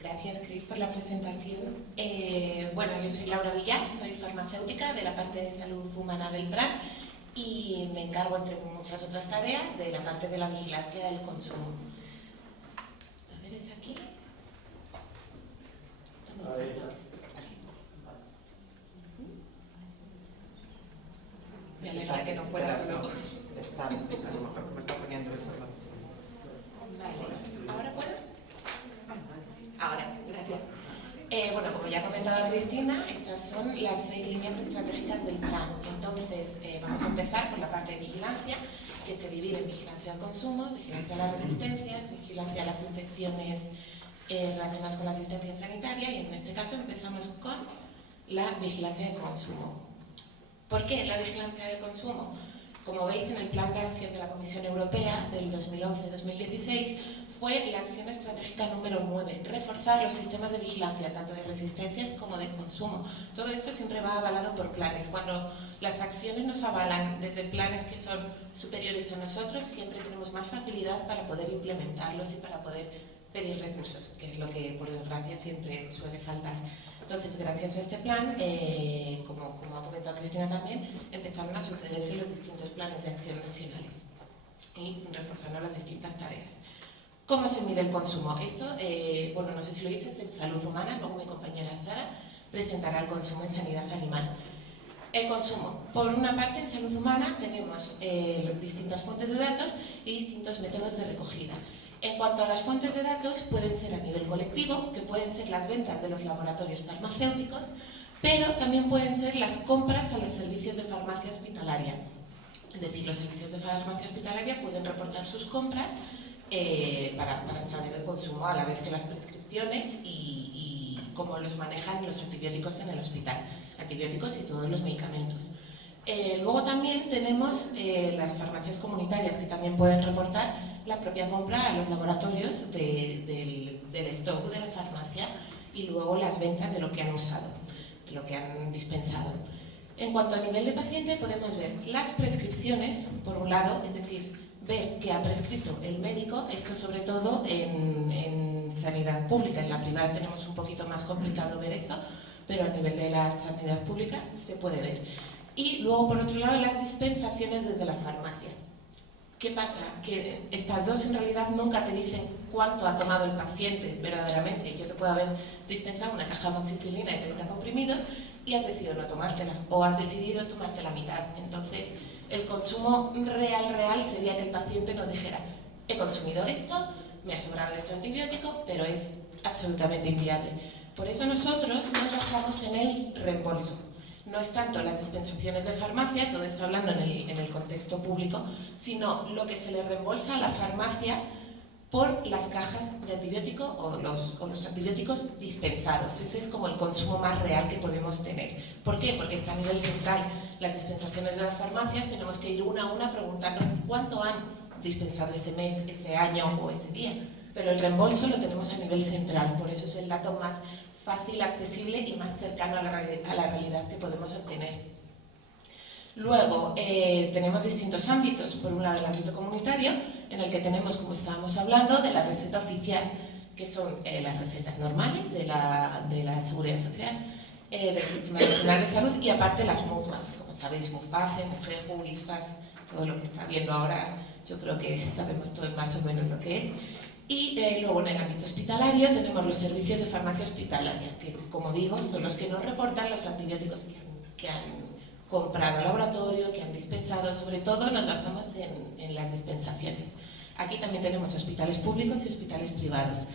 Gracias, Cris, por la presentación. Bueno, yo soy Laura Villar, soy farmacéutica de la parte de salud humana del PRAN y me encargo, entre muchas otras tareas, de la parte de la vigilancia del consumo. A ver, ¿es aquí? Me alegra que no fuera solo. Está, a lo mejor me está poniendo eso. Vale, ¿ahora puedo? Ahora, gracias. Bueno, como ya ha comentado Cristina, estas son las 6 líneas estratégicas del plan. Entonces, vamos a empezar por la parte de vigilancia, que se divide en vigilancia al consumo, vigilancia a las resistencias, vigilancia a las infecciones relacionadas con la asistencia sanitaria, y en este caso empezamos con la vigilancia del consumo. ¿Por qué la vigilancia del consumo? Como veis, en el Plan de Acción de la Comisión Europea del 2011-2016 fue la acción estratégica número 9, reforzar los sistemas de vigilancia, tanto de resistencias como de consumo. Todo esto siempre va avalado por planes. Cuando las acciones nos avalan desde planes que son superiores a nosotros, siempre tenemos más facilidad para poder implementarlos y para poder pedir recursos, que es lo que, por desgracia, siempre suele faltar. Entonces, gracias a este plan, como ha comentado Cristina también, empezaron a sucederse los distintos planes de acción nacionales y reforzando las distintas tareas. ¿Cómo se mide el consumo? Esto, bueno, no sé si lo he dicho, es en salud humana, luego mi compañera Sara presentará el consumo en sanidad animal. El consumo. Por una parte, en salud humana tenemos distintas fuentes de datos y distintos métodos de recogida. En cuanto a las fuentes de datos, pueden ser a nivel colectivo, que pueden ser las ventas de los laboratorios farmacéuticos, pero también pueden ser las compras a los servicios de farmacia hospitalaria. Es decir, los servicios de farmacia hospitalaria pueden reportar sus compras para saber el consumo a la vez que las prescripciones y cómo los manejan los antibióticos en el hospital, antibióticos y todos los medicamentos. Luego también tenemos las farmacias comunitarias, que también pueden reportar la propia compra a los laboratorios del stock de la farmacia y luego las ventas de lo que han usado, de lo que han dispensado. En cuanto a nivel de paciente, podemos ver las prescripciones, por un lado, es decir, ver qué ha prescrito el médico, esto sobre todo en sanidad pública. En la privada tenemos un poquito más complicado ver eso, pero a nivel de la sanidad pública se puede ver. Y luego, por otro lado, las dispensaciones desde la farmacia. ¿Qué pasa? Que estas dos en realidad nunca te dicen cuánto ha tomado el paciente verdaderamente. Yo te puedo haber dispensado una caja de amoxicilina de 30 comprimidos y has decidido no tomártela, o has decidido tomarte la mitad. Entonces, el consumo real sería que el paciente nos dijera: he consumido esto, me ha sobrado este antibiótico, pero es absolutamente inviable. Por eso nosotros nos basamos en el reembolso. No es tanto las dispensaciones de farmacia, todo esto hablando en el contexto público, sino lo que se le reembolsa a la farmacia por las cajas de antibiótico o los antibióticos dispensados. Ese es como el consumo más real que podemos tener. ¿Por qué? Porque está a nivel central. Las dispensaciones de las farmacias tenemos que ir una a una preguntando cuánto han dispensado ese mes, ese año o ese día. Pero el reembolso lo tenemos a nivel central, por eso es el dato más fácil, accesible y más cercano a la realidad que podemos obtener. Luego, tenemos distintos ámbitos. Por un lado, el ámbito comunitario, en el que tenemos, como estábamos hablando, de la receta oficial, que son las recetas normales de la Seguridad Social, del Sistema Nacional de Salud, y aparte las mutuas, como sabéis, MUFACE, MUGEJU, ISFAS, todo lo que está viendo ahora, yo creo que sabemos todos más o menos lo que es. Y luego en el ámbito hospitalario tenemos los servicios de farmacia hospitalaria, que, como digo, son los que nos reportan los antibióticos que han comprado al laboratorio, que han dispensado. Sobre todo nos basamos en las dispensaciones. Aquí también tenemos hospitales públicos y hospitales privados.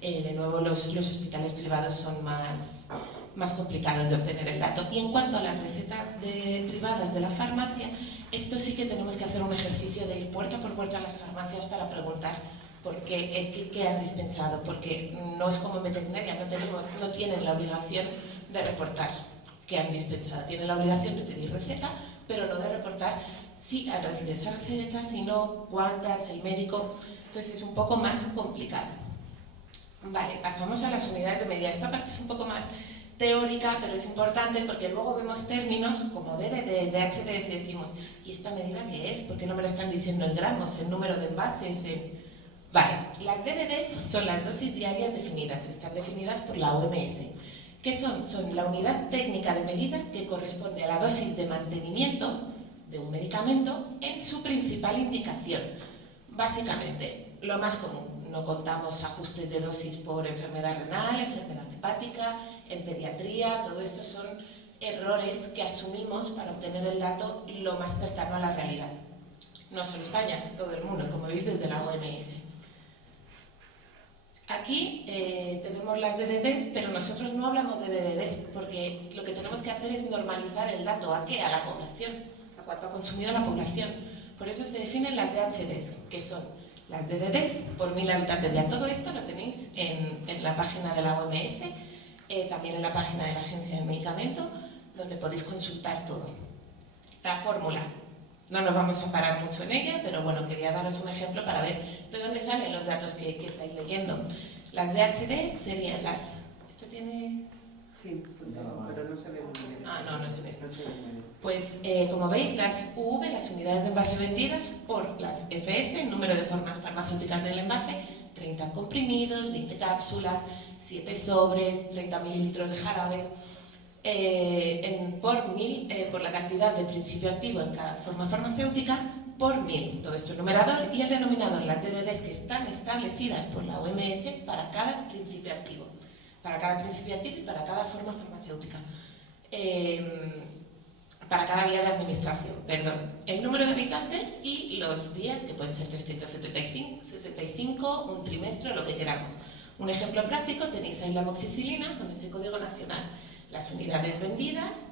De nuevo, los hospitales privados son más complicados de obtener el dato. Y en cuanto a las recetas privadas de la farmacia, esto sí que tenemos que hacer un ejercicio de ir puerta por puerta a las farmacias para preguntar qué han dispensado, porque no es como en veterinaria, no tienen la obligación de reportar qué han dispensado. Tienen la obligación de pedir receta, pero no de reportar si han recibido esa receta, si no, cuántas, el médico. Entonces es un poco más complicado. Vale, pasamos a las unidades de medida. Esta parte es un poco más teórica, pero es importante porque luego vemos términos como DDD, DHDS y decimos: ¿y esta medida qué es? ¿Por qué no me lo están diciendo en gramos, en número de envases? Vale, las DDDs son las dosis diarias definidas, están definidas por la OMS. ¿Qué son? Son la unidad técnica de medida que corresponde a la dosis de mantenimiento de un medicamento en su principal indicación. Básicamente, lo más común, no contamos ajustes de dosis por enfermedad renal, enfermedad hepática, en pediatría, todo esto son errores que asumimos para obtener el dato lo más cercano a la realidad. No solo España, todo el mundo, como veis desde la OMS. Aquí tenemos las DDDs, pero nosotros no hablamos de DDDs porque lo que tenemos que hacer es normalizar el dato. ¿A qué? A la población, a cuánto ha consumido la población. Por eso se definen las DHDs, que son las DDDs por 1000 habitantes. Ya todo esto lo tenéis en la página de la OMS, también en la página de la Agencia del Medicamento, donde podéis consultar todo. La fórmula. No nos vamos a parar mucho en ella, pero bueno, quería daros un ejemplo para ver de dónde salen los datos que estáis leyendo. Las DHD serían las... ¿Esto tiene...? Sí, pero no se ve muy bien. Ah, no se ve. No se ve muy bien. Pues, como veis, las UV, las unidades de envase vendidas, por las FF, número de formas farmacéuticas del envase, 30 comprimidos, 20 cápsulas, 7 sobres, 30 mililitros de jarabe... por la cantidad de principio activo en cada forma farmacéutica por 1000. Todo esto es numerador y el denominador, las DDDs que están establecidas por la OMS para cada principio activo. Para cada principio activo y para cada forma farmacéutica. Para cada vía de administración, perdón. El número de habitantes y los días, que pueden ser 365, 65, un trimestre, lo que queramos. Un ejemplo práctico, tenéis ahí la amoxicilina con ese código nacional. Las unidades vendidas,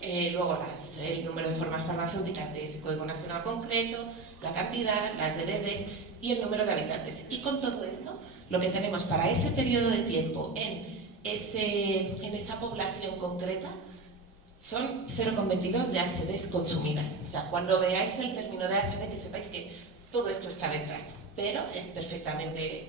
luego el número de formas farmacéuticas de ese código nacional concreto, la cantidad, las DDDs y el número de habitantes. Y con todo eso, lo que tenemos para ese periodo de tiempo en esa población concreta son 0,22 de DHDs consumidas. O sea, cuando veáis el término de DHD, que sepáis que todo esto está detrás, pero es perfectamente...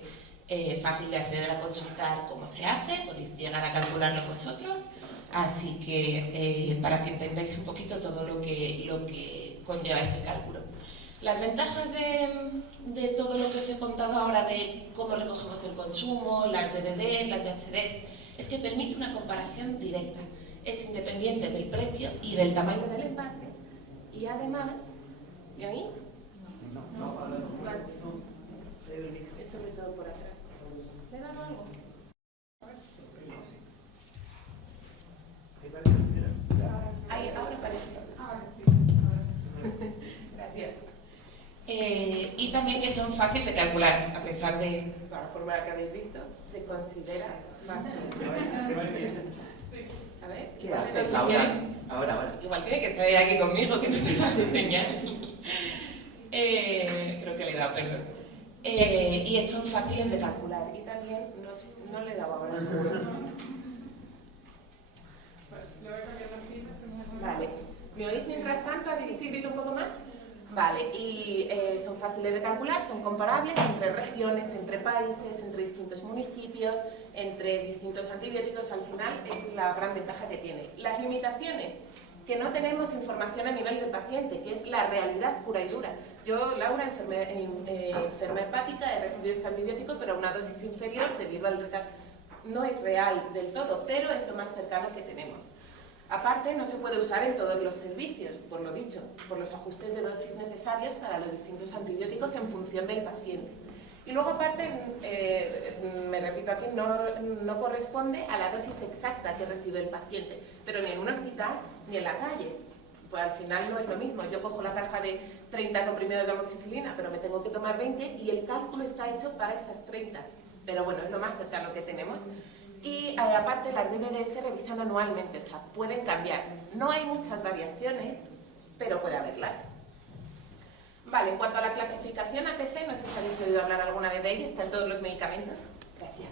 fácil de acceder a consultar cómo se hace, podéis llegar a calcularlo vosotros, así que para que entendáis un poquito todo lo que conlleva ese cálculo. Las ventajas de todo lo que os he contado ahora de cómo recogemos el consumo, las DDDs, las DHDs, es que permite una comparación directa, es independiente del precio y del tamaño del envase y además, ¿me oís? No. Es sobre todo por atrás. ¿Le he dado algo? Ahí, ahora parece. Gracias. Y también que son fáciles de calcular, a pesar de la fórmula que habéis visto, se considera fácil. Se va bien. A ver, ¿Qué haces ahora? Ahora. Igual tiene que estar aquí conmigo, que no se va a enseñar. Creo que le he dado, perdón. Y son fáciles de calcular y también no le he dado ahora. Vale, ¿me oís mientras tanto? Así sí grito un poco más. Vale, y son fáciles de calcular, son comparables entre regiones, entre países, entre distintos municipios, entre distintos antibióticos. Al final es la gran ventaja que tiene. Las limitaciones, que no tenemos información a nivel del paciente, que es la realidad pura y dura. Yo, Laura, enferma hepática, he recibido este antibiótico, pero a una dosis inferior debido al retardo. No es real del todo, pero es lo más cercano que tenemos. Aparte, no se puede usar en todos los servicios, por lo dicho, por los ajustes de dosis necesarios para los distintos antibióticos en función del paciente. Y luego, aparte, me repito aquí, no corresponde a la dosis exacta que recibe el paciente, pero ni en un hospital ni en la calle. Pues al final no es lo mismo. Yo cojo la caja de 30 comprimidos de amoxicilina, pero me tengo que tomar 20 y el cálculo está hecho para esas 30. Pero bueno, es lo más cercano que tenemos. Y aparte, las DDDs se revisan anualmente, o sea, pueden cambiar. No hay muchas variaciones, pero puede haberlas. Vale, en cuanto a la clasificación ATC, no sé si habéis oído hablar alguna vez de ella, está en todos los medicamentos. Gracias.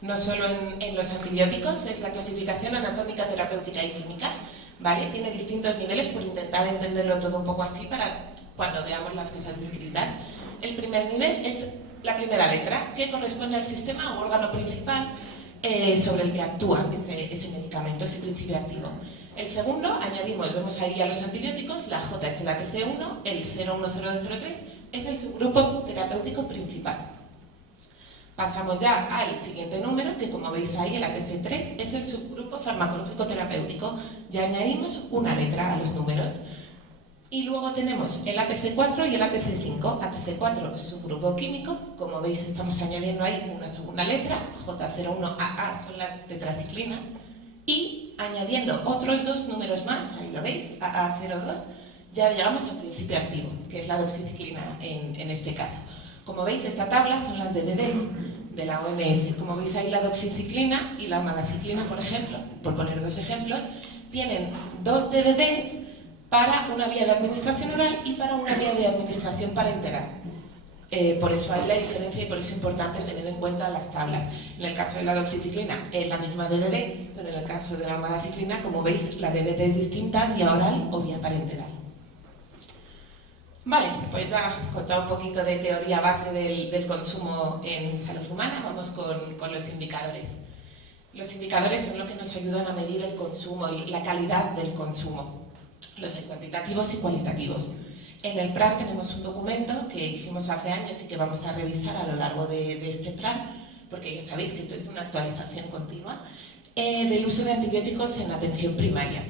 No solo en los antibióticos, es la clasificación anatómica, terapéutica y química, ¿vale? Tiene distintos niveles por intentar entenderlo todo un poco así para cuando veamos las cosas escritas. El primer nivel es la primera letra, que corresponde al sistema o órgano principal sobre el que actúa ese medicamento, ese principio activo. El segundo, añadimos, vemos ahí a los antibióticos, la J es el ATC1, el 01003, es el subgrupo terapéutico principal. Pasamos ya al siguiente número, que como veis ahí, el ATC3, es el subgrupo farmacológico terapéutico. Ya añadimos una letra a los números. Y luego tenemos el ATC4 y el ATC5. ATC4 es subgrupo químico, como veis estamos añadiendo ahí una segunda letra, J01AA son las tetraciclinas, y añadiendo otros dos números más, ahí lo veis, AA02, ya llegamos al principio activo, que es la doxiciclina en este caso. Como veis, esta tabla son las DDDs de la OMS. Como veis ahí, la doxiciclina y la amdaciclina, por ejemplo, por poner dos ejemplos, tienen dos DDDs para una vía de administración oral y para una vía de administración parenteral. Por eso hay la diferencia y por eso es importante tener en cuenta las tablas. En el caso de la doxiciclina es la misma DDD, pero en el caso de la amdaciclina, como veis, la DDD es distinta, vía oral o vía parenteral. Vale, pues ya contado un poquito de teoría base del consumo en salud humana, vamos con los indicadores. Los indicadores son lo que nos ayudan a medir el consumo y la calidad del consumo. Los hay cuantitativos y cualitativos. En el plan tenemos un documento que hicimos hace años y que vamos a revisar a lo largo de este plan, porque ya sabéis que esto es una actualización continua, del uso de antibióticos en atención primaria.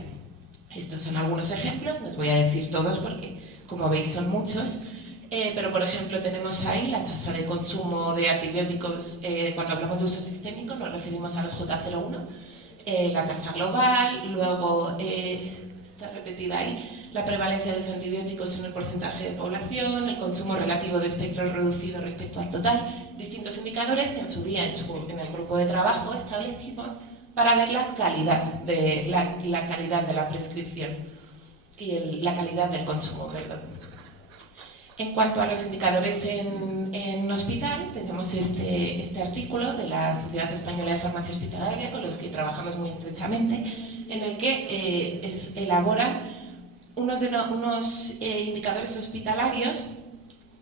Estos son algunos ejemplos, no os voy a decir todos porque, como veis, son muchos, pero por ejemplo tenemos ahí la tasa de consumo de antibióticos. Cuando hablamos de uso sistémico nos referimos a los J01, la tasa global, luego está repetida ahí la prevalencia de los antibióticos en el porcentaje de población, el consumo relativo de espectro reducido respecto al total, distintos indicadores que en su día en el grupo de trabajo establecimos para ver la calidad de la prescripción y la calidad del consumo, perdón. En cuanto a los indicadores en hospital, tenemos este artículo de la Sociedad Española de Farmacia Hospitalaria, con los que trabajamos muy estrechamente, en el que elaboran unos indicadores hospitalarios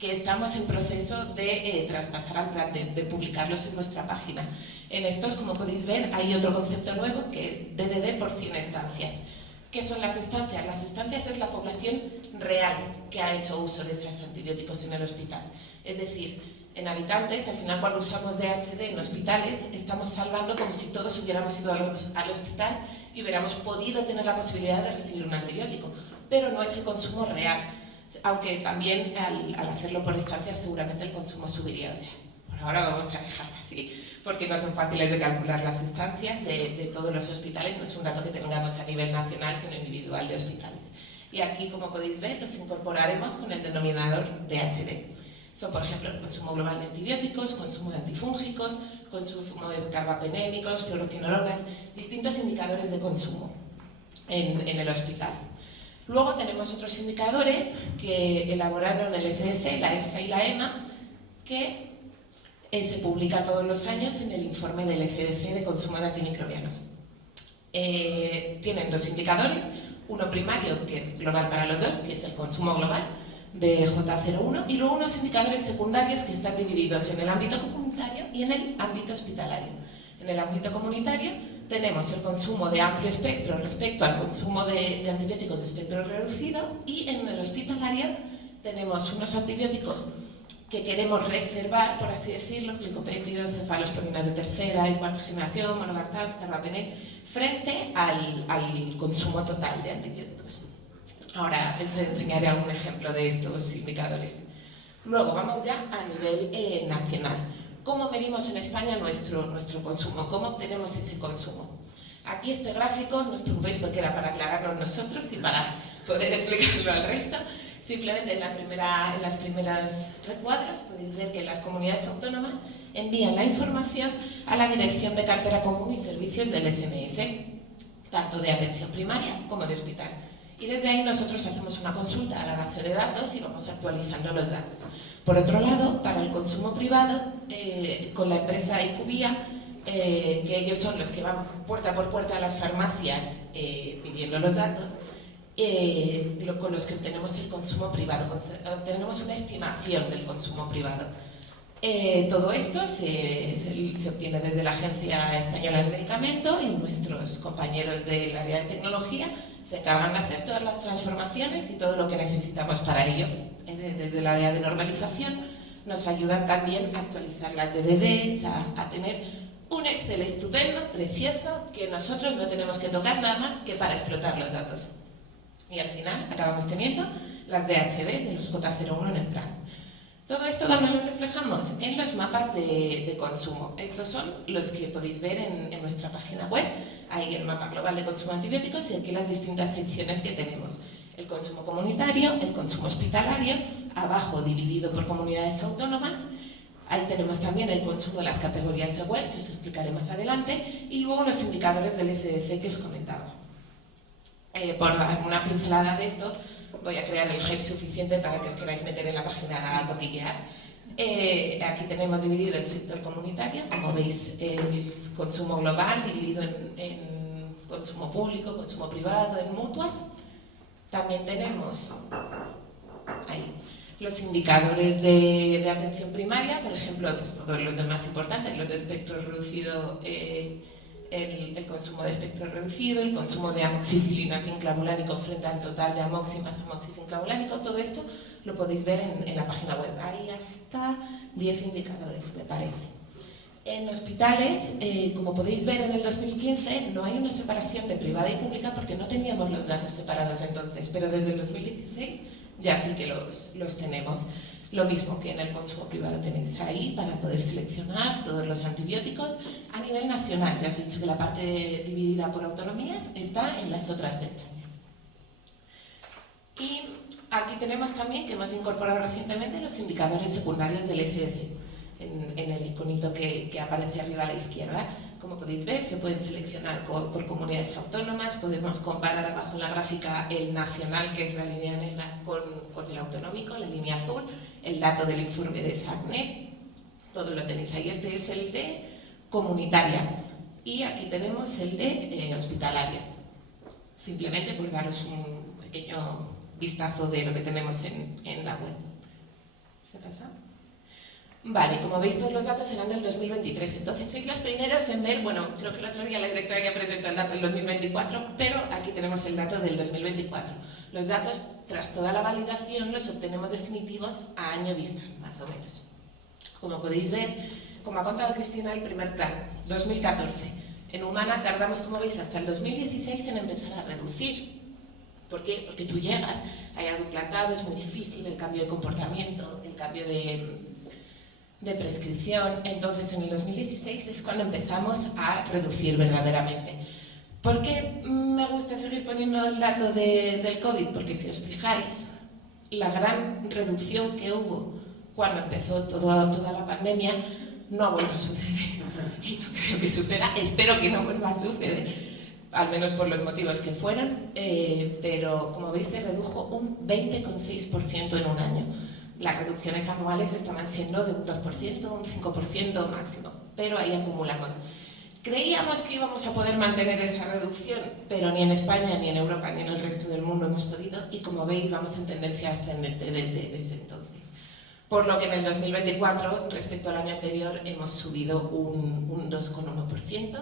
que estamos en proceso de traspasar al plan, de publicarlos en nuestra página. En estos, como podéis ver, hay otro concepto nuevo que es DDD por 100 estancias. ¿Qué son las estancias? Las estancias es la población real que ha hecho uso de esos antibióticos en el hospital. Es decir, en habitantes, al final cuando usamos DHD en hospitales, estamos salvando como si todos hubiéramos ido al hospital y hubiéramos podido tener la posibilidad de recibir un antibiótico, pero no es el consumo real, aunque también al hacerlo por estancias seguramente el consumo subiría. O sea, por ahora vamos a dejarlo así, porque no son fáciles de calcular las estancias de todos los hospitales, no es un dato que tengamos a nivel nacional, sino individual de hospitales. Y aquí, como podéis ver, los incorporaremos con el denominador DHD. Son, por ejemplo, el consumo global de antibióticos, consumo de antifúngicos, consumo de carbapenémicos, fluoroquinolonas, distintos indicadores de consumo en el hospital. Luego tenemos otros indicadores que elaboraron el ECDC, la EFSA y la EMA, que se publica todos los años en el informe del ECDC de consumo de antimicrobianos. Tienen dos indicadores, uno primario, que es global para los dos, que es el consumo global, de J01, y luego unos indicadores secundarios que están divididos en el ámbito comunitario y en el ámbito hospitalario. En el ámbito comunitario tenemos el consumo de amplio espectro respecto al consumo de antibióticos de espectro reducido, y en el hospitalario tenemos unos antibióticos que queremos reservar, por así decirlo, glicopéptidos, cefalosporinas de tercera y cuarta generación, monobactans, carbapenem, frente al consumo total de antibióticos. Ahora les enseñaré algún ejemplo de estos indicadores. Luego vamos ya a nivel nacional. ¿Cómo medimos en España nuestro consumo? ¿Cómo obtenemos ese consumo? Aquí este gráfico, no os preocupéis porque era para aclararlo nosotros y para poder explicarlo al resto. Simplemente en las primeras recuadros podéis ver que las comunidades autónomas envían la información a la Dirección de Cartera Común y Servicios del SNS, tanto de atención primaria como de hospital. Y desde ahí nosotros hacemos una consulta a la base de datos y vamos actualizando los datos. Por otro lado, para el consumo privado, con la empresa IQVIA, que ellos son los que van puerta por puerta a las farmacias pidiendo los datos, con los que obtenemos el consumo privado, obtenemos una estimación del consumo privado. Todo esto se obtiene desde la Agencia Española del Medicamento, y nuestros compañeros del área de tecnología se encargan de hacer todas las transformaciones y todo lo que necesitamos para ello. Es desde el área de normalización, nos ayudan también a actualizar las DDDs, a tener un Excel estupendo, precioso, que nosotros no tenemos que tocar nada más que para explotar los datos. Y al final acabamos teniendo las DHD de los J01 en el plan. Todo esto, ¿dónde lo reflejamos? En los mapas de consumo. Estos son los que podéis ver en nuestra página web. Hay el mapa global de consumo de antibióticos y aquí las distintas secciones que tenemos. El consumo comunitario, el consumo hospitalario, abajo dividido por comunidades autónomas. Ahí tenemos también el consumo de las categorías EWER, que os explicaré más adelante, y luego los indicadores del ECDC que os comentaba. Por dar una pincelada de esto, voy a crear el hype suficiente para que os queráis meter en la página a cotillear. Aquí tenemos dividido el sector comunitario, como veis, el consumo global dividido en consumo público, consumo privado, en mutuas. También tenemos ahí los indicadores de atención primaria, por ejemplo, pues todos los demás importantes, los de espectro reducido, el consumo de espectro reducido, el consumo de amoxicilina sin clavulánico frente al total de amoxi más amoxi sin clavulánico, todo esto lo podéis ver en la página web. Hay hasta 10 indicadores, me parece. En hospitales, como podéis ver en el 2015, no hay una separación de privada y pública porque no teníamos los datos separados entonces, pero desde el 2016 ya sí que los tenemos. Lo mismo que en el consumo privado tenéis ahí para poder seleccionar todos los antibióticos a nivel nacional. Ya os he dicho que la parte dividida por autonomías está en las otras pestañas. Y aquí tenemos también que hemos incorporado recientemente los indicadores secundarios del ECDC. En el iconito que aparece arriba a la izquierda. Como podéis ver, se pueden seleccionar por comunidades autónomas, podemos comparar abajo en la gráfica el nacional, que es la línea negra, con el autonómico, la línea azul, el dato del informe de SACNET, todo lo tenéis ahí. Este es el de comunitaria y aquí tenemos el de hospitalaria. Simplemente por daros un pequeño vistazo de lo que tenemos en la web. ¿Se pasa? Vale, como veis todos los datos serán del 2023, entonces sois los primeros en ver, bueno, creo que el otro día la directora ya presentó el dato del 2024, pero aquí tenemos el dato del 2024. Los datos, tras toda la validación, los obtenemos definitivos a año vista, más o menos. Como podéis ver, como ha contado Cristina, el primer plan, 2014. En Humana tardamos, como veis, hasta el 2016 en empezar a reducir. ¿Por qué? Porque tú llegas, hay algo implantado, es muy difícil el cambio de comportamiento, el cambio de prescripción. Entonces en el 2016 es cuando empezamos a reducir verdaderamente. ¿Por qué me gusta seguir poniendo el dato del COVID? Porque si os fijáis, la gran reducción que hubo cuando empezó toda la pandemia no ha vuelto a suceder. Y no creo que suceda, espero que no vuelva a suceder, al menos por los motivos que fueran, pero como veis se redujo un 20,6% en un año. Las reducciones anuales estaban siendo de un 2%, un 5% máximo, pero ahí acumulamos. Creíamos que íbamos a poder mantener esa reducción, pero ni en España, ni en Europa, ni en el resto del mundo hemos podido, y como veis vamos en tendencia ascendente desde entonces. Por lo que en el 2024, respecto al año anterior, hemos subido un 2,1%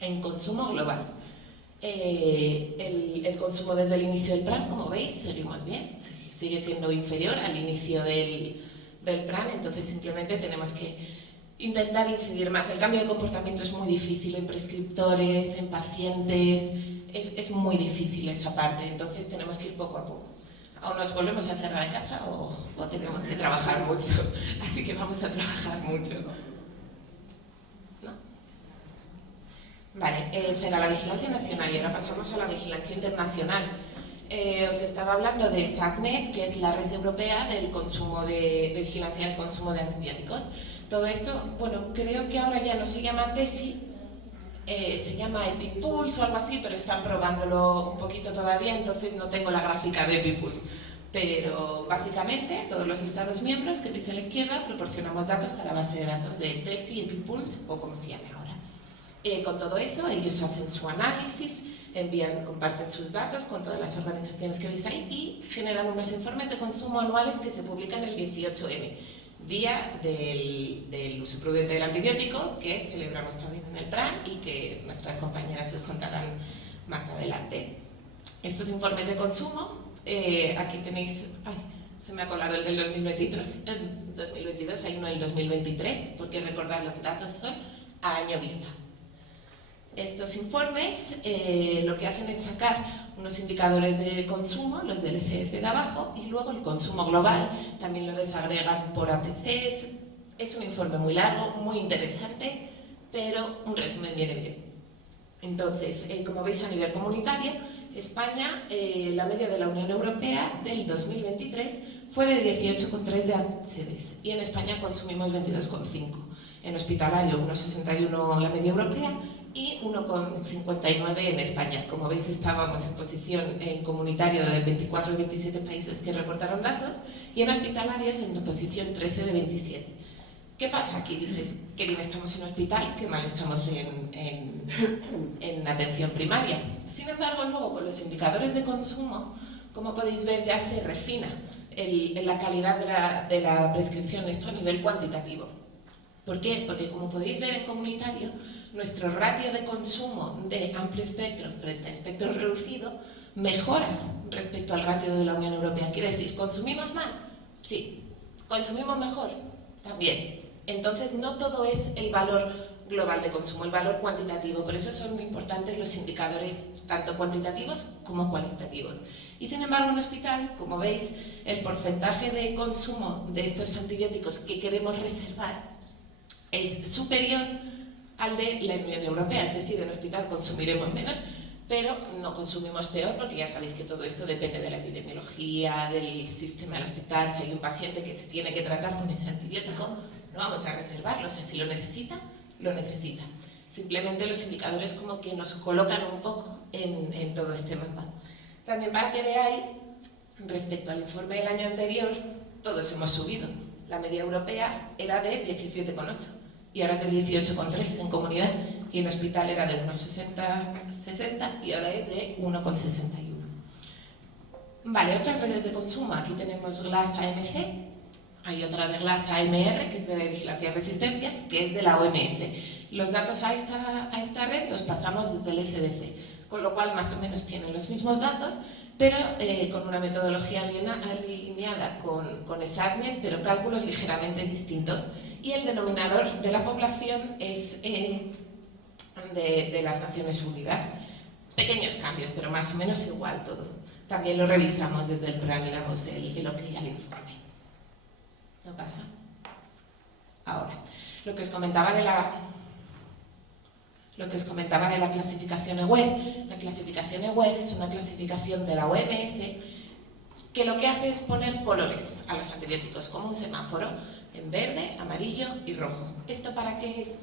en consumo global. El consumo desde el inicio del plan, como veis, seguimos bien, sigue siendo inferior al inicio del plan, entonces simplemente tenemos que intentar incidir más. El cambio de comportamiento es muy difícil en prescriptores, en pacientes, es muy difícil esa parte, entonces tenemos que ir poco a poco. O nos volvemos a encerrar en casa o tenemos que trabajar mucho, así que vamos a trabajar mucho. ¿No? Vale, será la vigilancia nacional y ahora pasamos a la vigilancia internacional. Os estaba hablando de SACNET, que es la red europea del consumo de vigilancia del consumo de antibióticos. Todo esto, bueno, creo que ahora ya no se llama TESI, se llama EpiPulse o algo así, pero están probándolo un poquito todavía, entonces no tengo la gráfica de EpiPulse. Pero básicamente todos los Estados miembros que veis a la izquierda proporcionamos datos a la base de datos de TESI, EpiPulse o como se llame ahora. Con todo eso ellos hacen su análisis, comparten sus datos con todas las organizaciones que veis ahí y generan unos informes de consumo anuales que se publican el 18M, día del uso prudente del antibiótico, que celebramos también en el plan y que nuestras compañeras os contarán más adelante. Estos informes de consumo, aquí tenéis, se me ha colado el del 2022, hay uno del 2023, porque recordad, los datos son a año vista. Estos informes lo que hacen es sacar unos indicadores de consumo, los del ECF de abajo, y luego el consumo global, también lo desagregan por ATCs. Es un informe muy largo, muy interesante, pero un resumen viene bien. Entonces, como veis a nivel comunitario, España, la media de la Unión Europea del 2023 fue de 18,3 de HDs y en España consumimos 22,5. En hospitalario 1,61 la media europea y 1,59 en España. Como veis, estábamos en posición en comunitario de 24 de 27 países que reportaron datos y en hospitalarios en la posición 13 de 27. ¿Qué pasa aquí? Dices, qué bien estamos en hospital, qué mal estamos en atención primaria. Sin embargo, luego con los indicadores de consumo, como podéis ver, ya se refina la calidad de la prescripción, esto a nivel cuantitativo. ¿Por qué? Porque como podéis ver en comunitario, nuestro ratio de consumo de amplio espectro frente a espectro reducido mejora respecto al ratio de la Unión Europea. ¿Quiere decir, consumimos más? Sí. ¿Consumimos mejor? También. Entonces, no todo es el valor global de consumo, el valor cuantitativo. Por eso son importantes los indicadores tanto cuantitativos como cualitativos. Y sin embargo, en hospital, como veis, el porcentaje de consumo de estos antibióticos que queremos reservar es superior al de la Unión Europea. Es decir, en hospital consumiremos menos, pero no consumimos peor, porque ya sabéis que todo esto depende de la epidemiología, del sistema del hospital. Si hay un paciente que se tiene que tratar con ese antibiótico, no vamos a reservarlo. O sea, si lo necesita, lo necesita. Simplemente los indicadores como que nos colocan un poco en todo este mapa. También para que veáis, respecto al informe del año anterior, todos hemos subido. La media europea era de 17,8 y ahora es de 18,3 en comunidad, y en hospital era de 1,60 y ahora es de 1,61. Vale, otras redes de consumo. Aquí tenemos GLAS AMC, hay otra de GLAS AMR, que es de vigilancia y resistencias, que es de la OMS. Los datos a esta red los pasamos desde el ECDC, con lo cual más o menos tienen los mismos datos, pero con una metodología alineada con SACMED, pero cálculos ligeramente distintos. Y el denominador de la población es de las Naciones Unidas. Pequeños cambios, pero más o menos igual todo. También lo revisamos desde el plan y damos el ok al informe. ¿No pasa? Ahora, lo que os comentaba de la clasificación EWER. La clasificación EWER es una clasificación de la OMS que lo que hace es poner colores a los antibióticos, como un semáforo, en verde, amarillo y rojo. ¿Esto para qué es?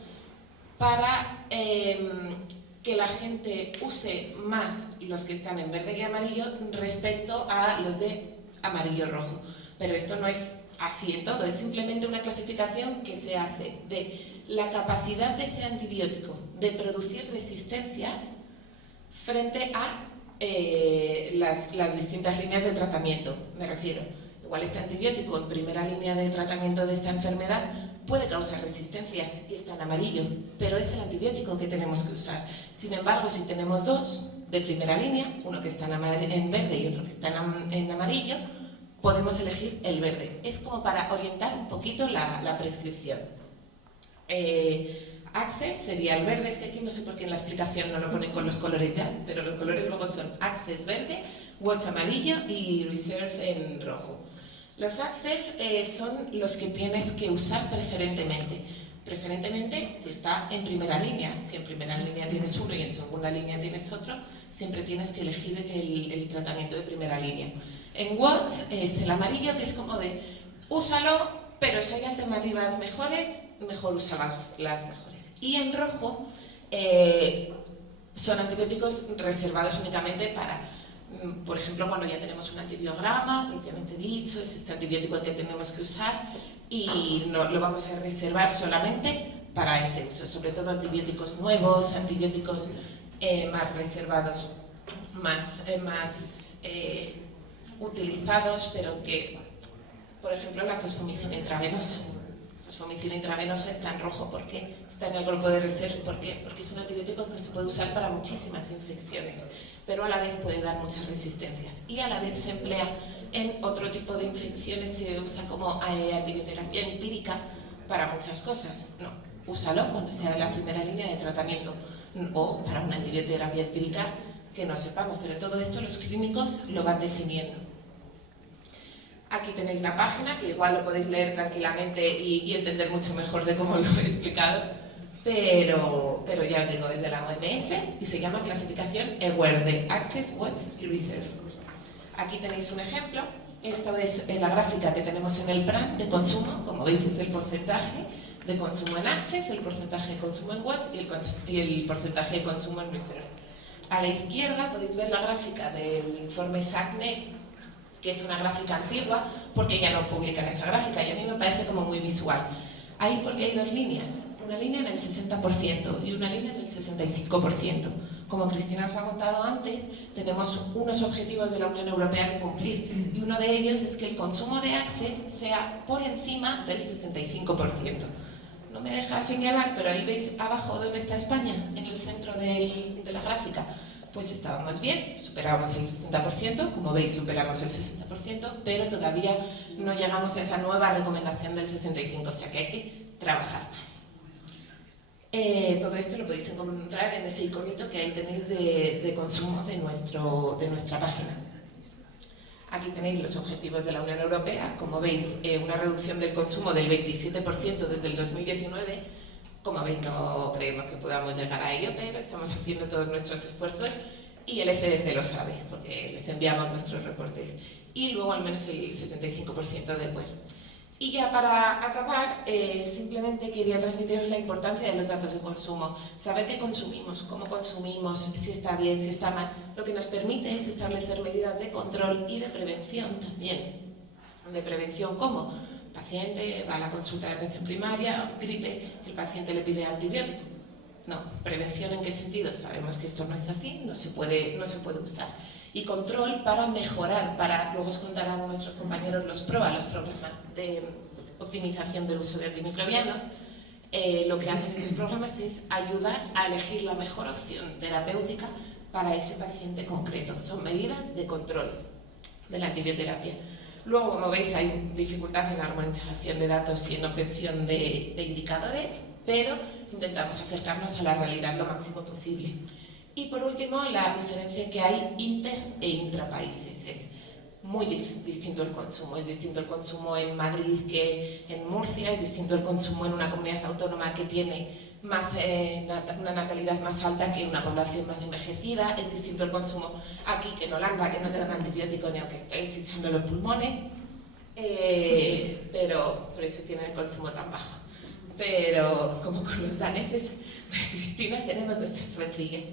Para que la gente use más los que están en verde y amarillo respecto a los de amarillo-rojo. Pero esto no es así en todo, es simplemente una clasificación que se hace de la capacidad de ese antibiótico de producir resistencias frente a las distintas líneas de tratamiento. Me refiero, igual este antibiótico en primera línea de tratamiento de esta enfermedad puede causar resistencias y está en amarillo, pero es el antibiótico que tenemos que usar. Sin embargo, si tenemos dos de primera línea, uno que está en verde y otro que está en amarillo, podemos elegir el verde. Es como para orientar un poquito la prescripción. Access sería el verde, es que aquí no sé por qué en la explicación no lo ponen con los colores ya, pero los colores luego son Access verde, Watch amarillo y Reserve en rojo. Los Access son los que tienes que usar preferentemente. Preferentemente si está en primera línea. Si en primera línea tienes uno y en segunda línea tienes otro, siempre tienes que elegir el tratamiento de primera línea. En Watch es el amarillo, que es como de úsalo, pero si hay alternativas mejores, mejor usa las mejores. Y en rojo son antibióticos reservados únicamente para, por ejemplo, cuando ya tenemos un antibiograma, propiamente dicho, es este antibiótico el que tenemos que usar y no, lo vamos a reservar solamente para ese uso, sobre todo antibióticos nuevos, antibióticos más reservados, más utilizados, pero que, por ejemplo, la fosfomicina intravenosa. La fosfomicina intravenosa está en rojo, ¿por qué? Está en el grupo de reserva, ¿por qué? Porque es un antibiótico que se puede usar para muchísimas infecciones, pero a la vez puede dar muchas resistencias y a la vez se emplea En otro tipo de infecciones se usa como antibioterapia empírica para muchas cosas. No, úsalo cuando sea la primera línea de tratamiento, o para una antibioterapia empírica que no sepamos, pero todo esto los clínicos lo van definiendo. Aquí tenéis la página, que igual lo podéis leer tranquilamente y entender mucho mejor de cómo lo he explicado, pero ya os digo, desde la OMS, y se llama clasificación Aware de Access, Watch y Reserve. Aquí tenéis un ejemplo. Esto es la gráfica que tenemos en el plan de consumo. Como veis, es el porcentaje de consumo en Access, el porcentaje de consumo en Watch y el porcentaje de consumo en Reserve. A la izquierda podéis ver la gráfica del informe SACNE, que es una gráfica antigua, porque ya no publican esa gráfica, y a mí me parece como muy visual. Ahí porque hay dos líneas, una línea en el 60% y una línea en el 65%. Como Cristina os ha contado antes, tenemos unos objetivos de la Unión Europea que cumplir, y uno de ellos es que el consumo de Access sea por encima del 65%. No me deja señalar, pero ahí veis abajo dónde está España, en el centro de la gráfica. Pues estábamos bien, superábamos el 60%, como veis superamos el 60%, pero todavía no llegamos a esa nueva recomendación del 65%, o sea que hay que trabajar más. Todo esto lo podéis encontrar en ese iconito que ahí tenéis de consumo de nuestra página. Aquí tenéis los objetivos de la Unión Europea, como veis, una reducción del consumo del 27% desde el 2019. Como veis, no creemos que podamos llegar a ello, pero estamos haciendo todos nuestros esfuerzos y el ECDC lo sabe, porque les enviamos nuestros reportes. Y luego al menos el 65% de WER. Y ya para acabar, simplemente quería transmitiros la importancia de los datos de consumo. Saber qué consumimos, cómo consumimos, si está bien, si está mal, lo que nos permite es establecer medidas de control y de prevención también. ¿De prevención cómo? El paciente va a la consulta de atención primaria, gripe, el paciente le pide antibiótico. No, prevención ¿en qué sentido? Sabemos que esto no es así, no se puede usar. Y control para mejorar, luego os contarán nuestros compañeros los PROA, los programas de optimización del uso de antimicrobianos. Lo que hacen esos programas es ayudar a elegir la mejor opción terapéutica para ese paciente concreto. Son medidas de control de la antibioterapia. Luego, como veis, hay dificultad en la armonización de datos y en obtención de indicadores, pero intentamos acercarnos a la realidad lo máximo posible. Y por último, la diferencia que hay inter e intrapaíses. Es muy distinto el consumo. Es distinto el consumo en Madrid que en Murcia, es distinto el consumo en una comunidad autónoma que tiene una natalidad más alta que una población más envejecida, es distinto el consumo aquí que en Holanda, que no te dan antibiótico ni aunque estéis echando los pulmones, pero por eso tiene el consumo tan bajo. Pero como con los daneses, Cristina, tenemos nuestras rencillas.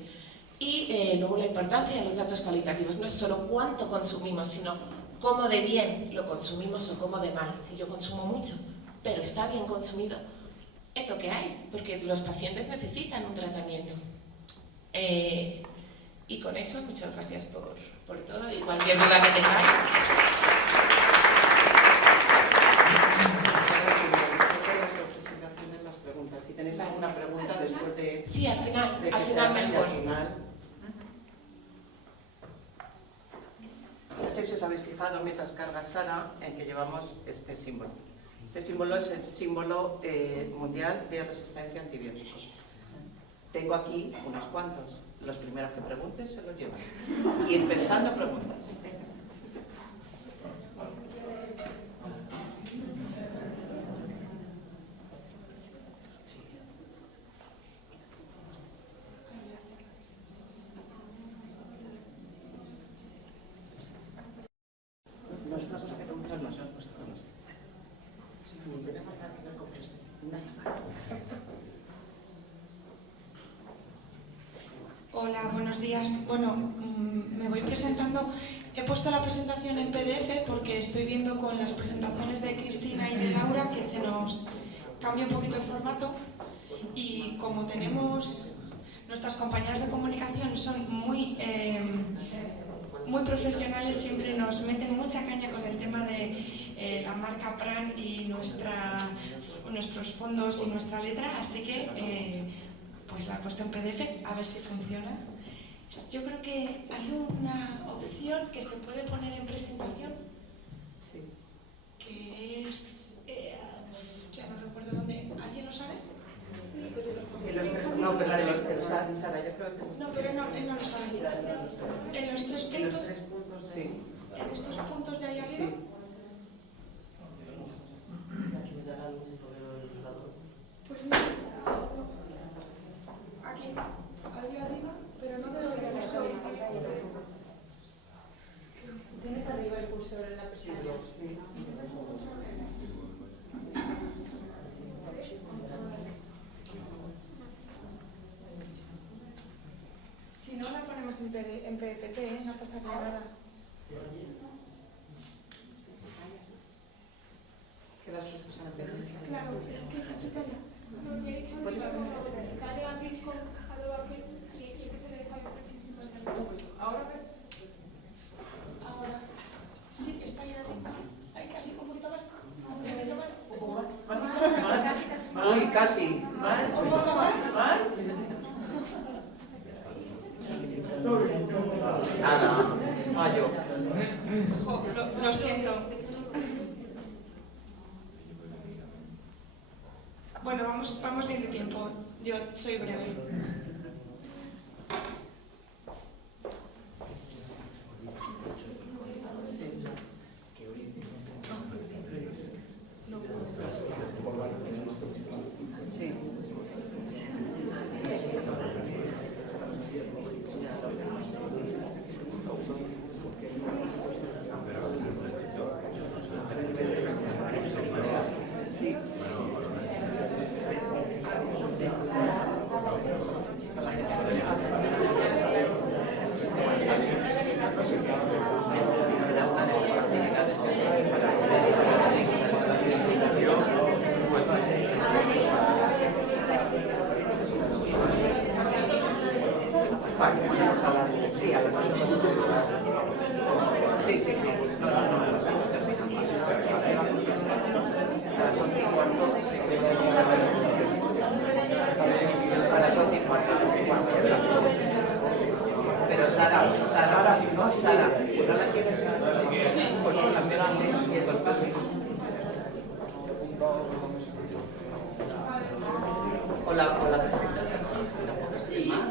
Y luego la importancia de los datos cualitativos no es solo cuánto consumimos, sino cómo de bien lo consumimos o cómo de mal. Si yo consumo mucho, pero está bien consumido, es lo que hay, porque los pacientes necesitan un tratamiento. Y con eso, muchas gracias por todo y cualquier duda que tengáis. Si tenéis alguna pregunta después de... Sí, al final mejor. No sé si os habéis fijado mientras carga Sara en que llevamos este símbolo. Este símbolo es el símbolo mundial de resistencia a antibióticos. Tengo aquí unos cuantos. Los primeros que pregunten se los llevan. Ir pensando preguntas. No es una cosa que preguntas, no se os puesto con nosotros. Hola, buenos días. Bueno, me voy presentando. He puesto la presentación en PDF porque estoy viendo con las presentaciones de Cristina y de Laura que se nos cambia un poquito el formato y como tenemos, nuestras compañeras de comunicación son muy profesionales, siempre nos meten mucha caña con el tema de la marca PRAN y nuestros fondos y nuestra letra, así que pues la he puesto en PDF, a ver si funciona. Yo creo que hay una opción que se puede poner en presentación. En los tres En los puntos, 3 puntos. Sí. en estos puntos de ahí arriba. Sí. Pues mira, aquí, ahí arriba, pero no veo el cursor. ¿Tienes arriba el cursor en la pestaña? Si no la ponemos en PPT, no pasaría nada. Que las fotos son en PDF. Claro, es que esa chica ya. Ahora ves. Ahora. Sí, está ahí arriba. Hay casi un poquito más. Un poquito más. Uy, casi. Un poco más. Nada, fallo. Jo, lo siento. Bueno, vamos bien de tiempo. Yo soy breve. Sí. Sí. Será una de esas actividades Vale, vamos a la... Sí, a las 8. Sí, sí, sí. No, los tengo que hacer más. A las 11:15. A las 11:15. Pero Sara, ¿no la quieres? Sí. Pues no la espérate y el doctor. O la presentas así, si la puedes hacer más.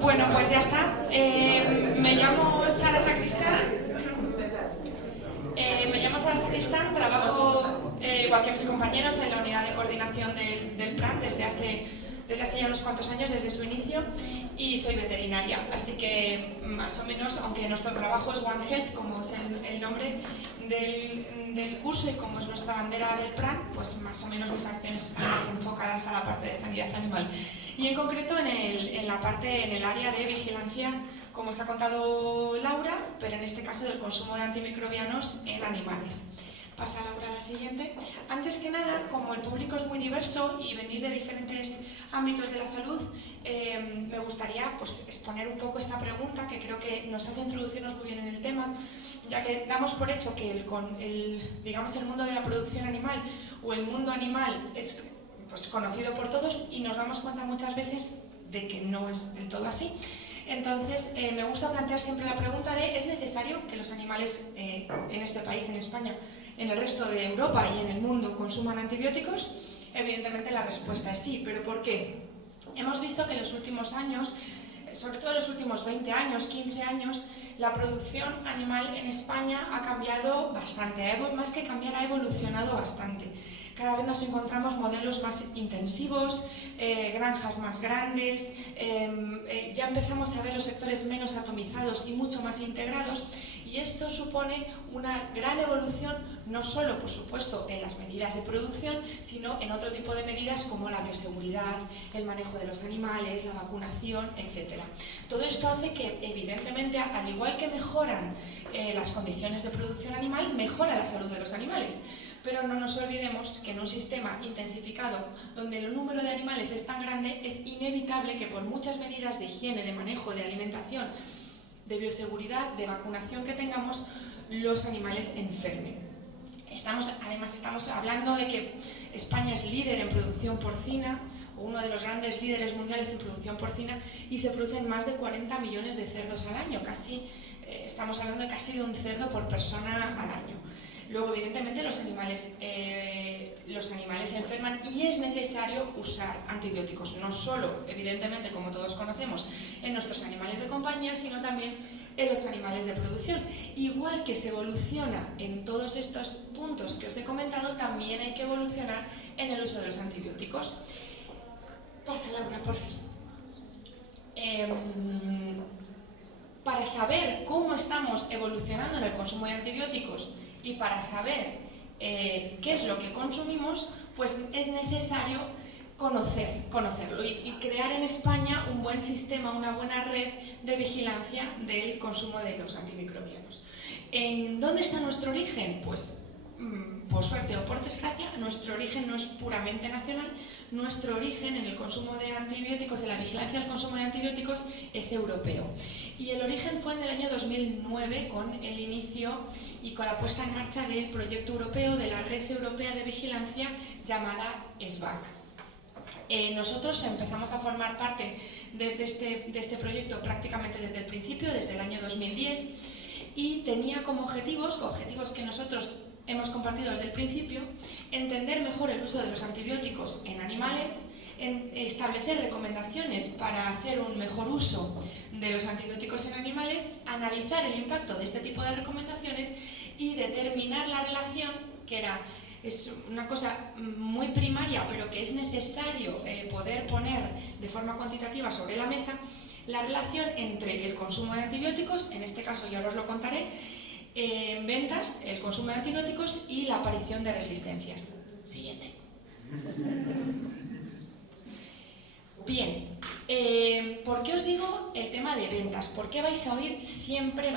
Bueno, pues ya está. Me llamo Sara Sacristán. Trabajo, igual que mis compañeros, en la unidad de coordinación del plan desde hace ya unos cuantos años, desde su inicio, y soy veterinaria. Así que, más o menos, aunque nuestro trabajo es One Health, como es el nombre del curso y como es nuestra bandera del plan, pues más o menos mis acciones están más enfocadas a la parte de sanidad animal. Y en concreto en el área de vigilancia, como os ha contado Laura, pero en este caso del consumo de antimicrobianos en animales. Pasa Laura a la siguiente. Antes que nada, como el público es muy diverso y venís de diferentes ámbitos de la salud, me gustaría pues, exponer un poco esta pregunta que creo que nos hace introducirnos muy bien en el tema, ya que damos por hecho que el mundo de la producción animal o el mundo animal es pues, conocido por todos y nos damos cuenta muchas veces de que no es del todo así. Entonces, me gusta plantear siempre la pregunta de ¿es necesario que los animales en este país, en España, en el resto de Europa y en el mundo consuman antibióticos? Evidentemente la respuesta es sí, pero ¿por qué? Hemos visto que en los últimos años, sobre todo en los últimos 20 años, 15 años, la producción animal en España ha cambiado bastante, más que cambiar, ha evolucionado bastante. Cada vez nos encontramos modelos más intensivos, granjas más grandes, ya empezamos a ver los sectores menos atomizados y mucho más integrados, y esto supone una gran evolución, no solo, por supuesto, en las medidas de producción, sino en otro tipo de medidas como la bioseguridad, el manejo de los animales, la vacunación, etc. Todo esto hace que, evidentemente, al igual que mejoran las condiciones de producción animal, mejora la salud de los animales. Pero no nos olvidemos que en un sistema intensificado, donde el número de animales es tan grande, es inevitable que por muchas medidas de higiene, de manejo, de alimentación, de bioseguridad, de vacunación que tengamos, los animales enfermen. Además, estamos hablando de que España es líder en producción porcina, o uno de los grandes líderes mundiales en producción porcina, y se producen más de 40 millones de cerdos al año. Estamos hablando de casi de un cerdo por persona al año. Luego, evidentemente, los animales se enferman y es necesario usar antibióticos, no solo, evidentemente, como todos conocemos, en nuestros animales de compañía, sino también en los animales de producción. Igual que se evoluciona en todos estos puntos que os he comentado, también hay que evolucionar en el uso de los antibióticos. Pasa, Laura, por fin. Para saber cómo estamos evolucionando en el consumo de antibióticos y para saber qué es lo que consumimos, pues es necesario conocerlo y crear en España un buen sistema, una buena red de vigilancia del consumo de los antimicrobianos. ¿En dónde está nuestro origen? Pues por suerte o por desgracia, nuestro origen no es puramente nacional. Nuestro origen en el consumo de antibióticos, en la vigilancia del consumo de antibióticos, es europeo. Y el origen fue en el año 2009 con el inicio y con la puesta en marcha del proyecto europeo de la Red Europea de Vigilancia llamada SBAC. Nosotros empezamos a formar parte de este proyecto prácticamente desde el principio, desde el año 2010, y tenía como objetivos que nosotros hemos compartido desde el principio, entender mejor el uso de los antibióticos en animales, establecer recomendaciones para hacer un mejor uso de los antibióticos en animales, analizar el impacto de este tipo de recomendaciones y determinar la relación, es una cosa muy primaria, pero que es necesario poder poner de forma cuantitativa sobre la mesa, la relación entre el consumo de antibióticos, en este caso ya os lo contaré, ventas, el consumo de antibióticos y la aparición de resistencias. Siguiente. Bien, ¿por qué os digo el tema de ventas? ¿Por qué vais a oír siempre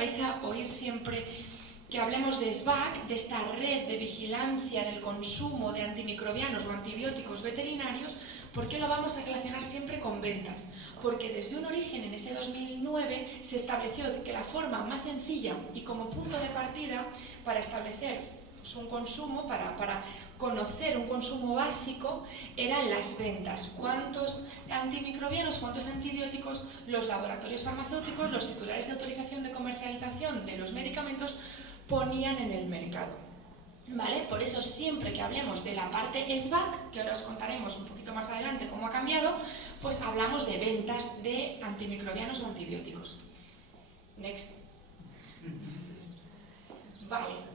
que hablemos de SBAC, de esta red de vigilancia del consumo de antimicrobianos o antibióticos veterinarios? ¿Por qué lo vamos a relacionar siempre con ventas? Porque desde un origen, en ese 2009, se estableció que la forma más sencilla y como punto de partida para establecer un consumo, para conocer un consumo básico, eran las ventas. ¿Cuántos antimicrobianos, cuántos antibióticos los laboratorios farmacéuticos, los titulares de autorización de comercialización de los medicamentos ponían en el mercado? ¿Vale? Por eso siempre que hablemos de la parte SBAC, que ahora os contaremos un poquito más adelante cómo ha cambiado, pues hablamos de ventas de antimicrobianos o antibióticos. Next. Vale.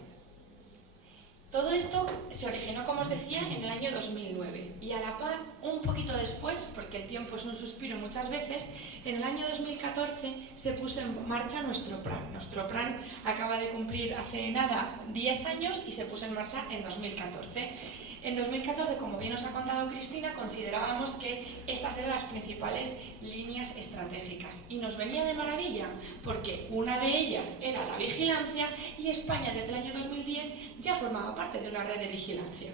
Todo esto se originó, como os decía, en el año 2009 y a la par, un poquito después, porque el tiempo es un suspiro muchas veces, en el año 2014 se puso en marcha nuestro plan. Nuestro plan acaba de cumplir hace nada 10 años y se puso en marcha en 2014. En 2014, como bien os ha contado Cristina, considerábamos que estas eran las principales líneas estratégicas y nos venía de maravilla porque una de ellas era la vigilancia y España desde el año 2010 ya formaba parte de una red de vigilancia.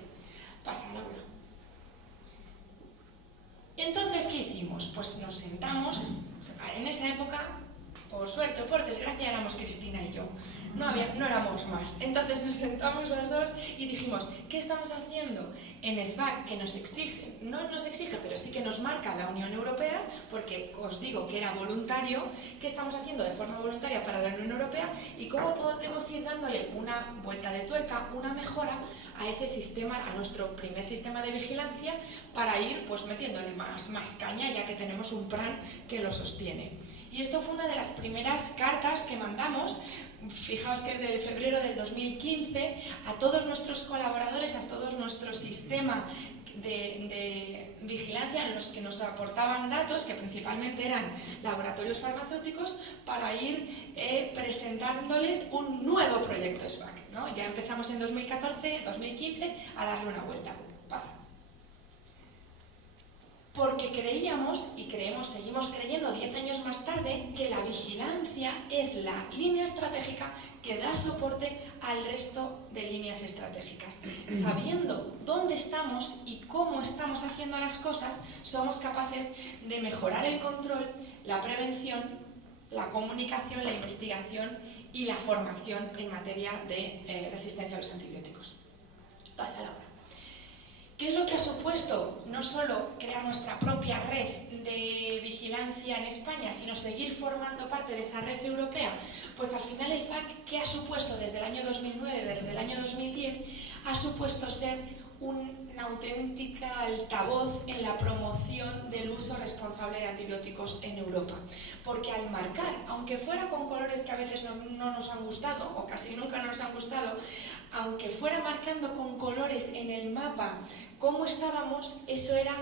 Pasa, Laura. Entonces, ¿qué hicimos? Pues nos sentamos, en esa época, por suerte o por desgracia, éramos Cristina y yo. No éramos más. Entonces nos sentamos las dos y dijimos, ¿qué estamos haciendo en SBAC que nos exige? No nos exige, pero sí que nos marca la Unión Europea, porque os digo que era voluntario. ¿Qué estamos haciendo de forma voluntaria para la Unión Europea? ¿Y cómo podemos ir dándole una vuelta de tuerca, una mejora a ese sistema, a nuestro primer sistema de vigilancia, para ir pues metiéndole más caña, ya que tenemos un plan que lo sostiene? Y esto fue una de las primeras cartas que mandamos. Fijaos que es de febrero del 2015, a todos nuestros colaboradores, a todo nuestro sistema de vigilancia en los que nos aportaban datos, que principalmente eran laboratorios farmacéuticos, para ir presentándoles un nuevo proyecto SBAC, ¿no? Ya empezamos en 2014, 2015 a darle una vuelta. Pasa. Porque creíamos y seguimos creyendo 10 años más tarde, que la vigilancia vigilancia es la línea estratégica que da soporte al resto de líneas estratégicas. Sabiendo dónde estamos y cómo estamos haciendo las cosas, somos capaces de mejorar el control, la prevención, la comunicación, la investigación y la formación en materia de resistencia a los antibióticos. Pasa la hora. ¿Qué es lo que ha supuesto no solo crear nuestra propia red de vigilancia en España, sino seguir formando parte de esa red europea? Pues al final SBAC, ¿qué ha supuesto desde el año 2009, desde el año 2010? Ha supuesto ser una auténtica altavoz en la promoción del uso responsable de antibióticos en Europa. Porque al marcar, aunque fuera con colores que a veces no nos han gustado, o casi nunca nos han gustado, aunque fuera marcando con colores en el mapa cómo estábamos, eso era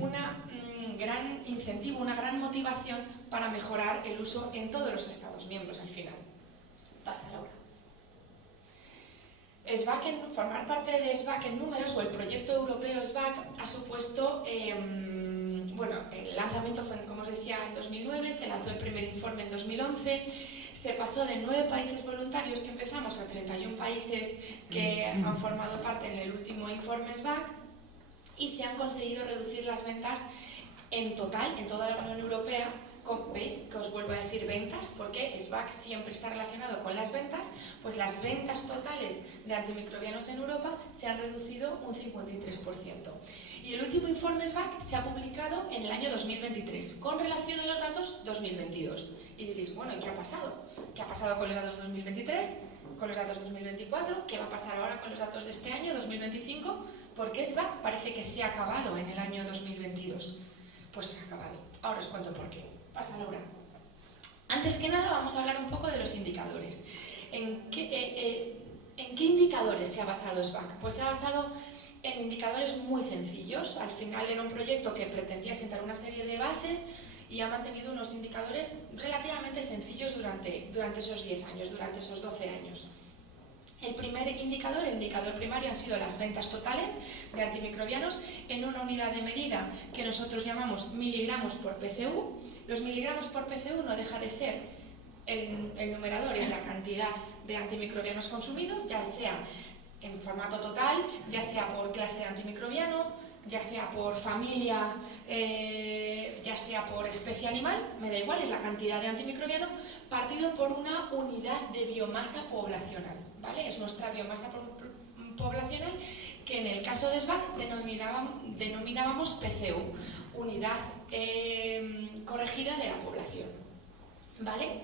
un gran incentivo, una gran motivación para mejorar el uso en todos los Estados miembros al final. Pasa la hora. Formar parte de SBAC en números, o el proyecto europeo SBAC, ha supuesto, bueno, el lanzamiento fue, como os decía, en 2009, se lanzó el primer informe en 2011, se pasó de 9 países voluntarios que empezamos a 31 países que han formado parte en el último informe SBAC, y se han conseguido reducir las ventas en total, en toda la Unión Europea. ¿Veis? Que os vuelvo a decir ventas, porque SBAC siempre está relacionado con las ventas, pues las ventas totales de antimicrobianos en Europa se han reducido un 53%. Y el último informe SBAC se ha publicado en el año 2023, con relación a los datos 2022. Y diréis, bueno, ¿y qué ha pasado? ¿Qué ha pasado con los datos 2023? ¿Con los datos 2024? ¿Qué va a pasar ahora con los datos de este año, 2025? Porque SBAC parece que se ha acabado en el año 2022. Pues se ha acabado. Ahora os cuento por qué. Pasa Laura. Antes que nada vamos a hablar un poco de los indicadores. ¿En qué indicadores se ha basado SBAC? Pues se ha basado en indicadores muy sencillos. Al final era un proyecto que pretendía sentar una serie de bases y ha mantenido unos indicadores relativamente sencillos durante esos 10 años, durante esos 12 años. El primer indicador, el indicador primario, han sido las ventas totales de antimicrobianos en una unidad de medida que nosotros llamamos miligramos por PCU. Los miligramos por PCU no deja de ser, el numerador es la cantidad de antimicrobianos consumidos, ya sea en formato total, ya sea por clase de antimicrobiano, ya sea por familia, ya sea por especie animal, me da igual, es la cantidad de antimicrobiano, partido por una unidad de biomasa poblacional, ¿vale? Es nuestra biomasa poblacional, que en el caso de SBAC denominábamos PCU, unidad corregida de la población, ¿vale?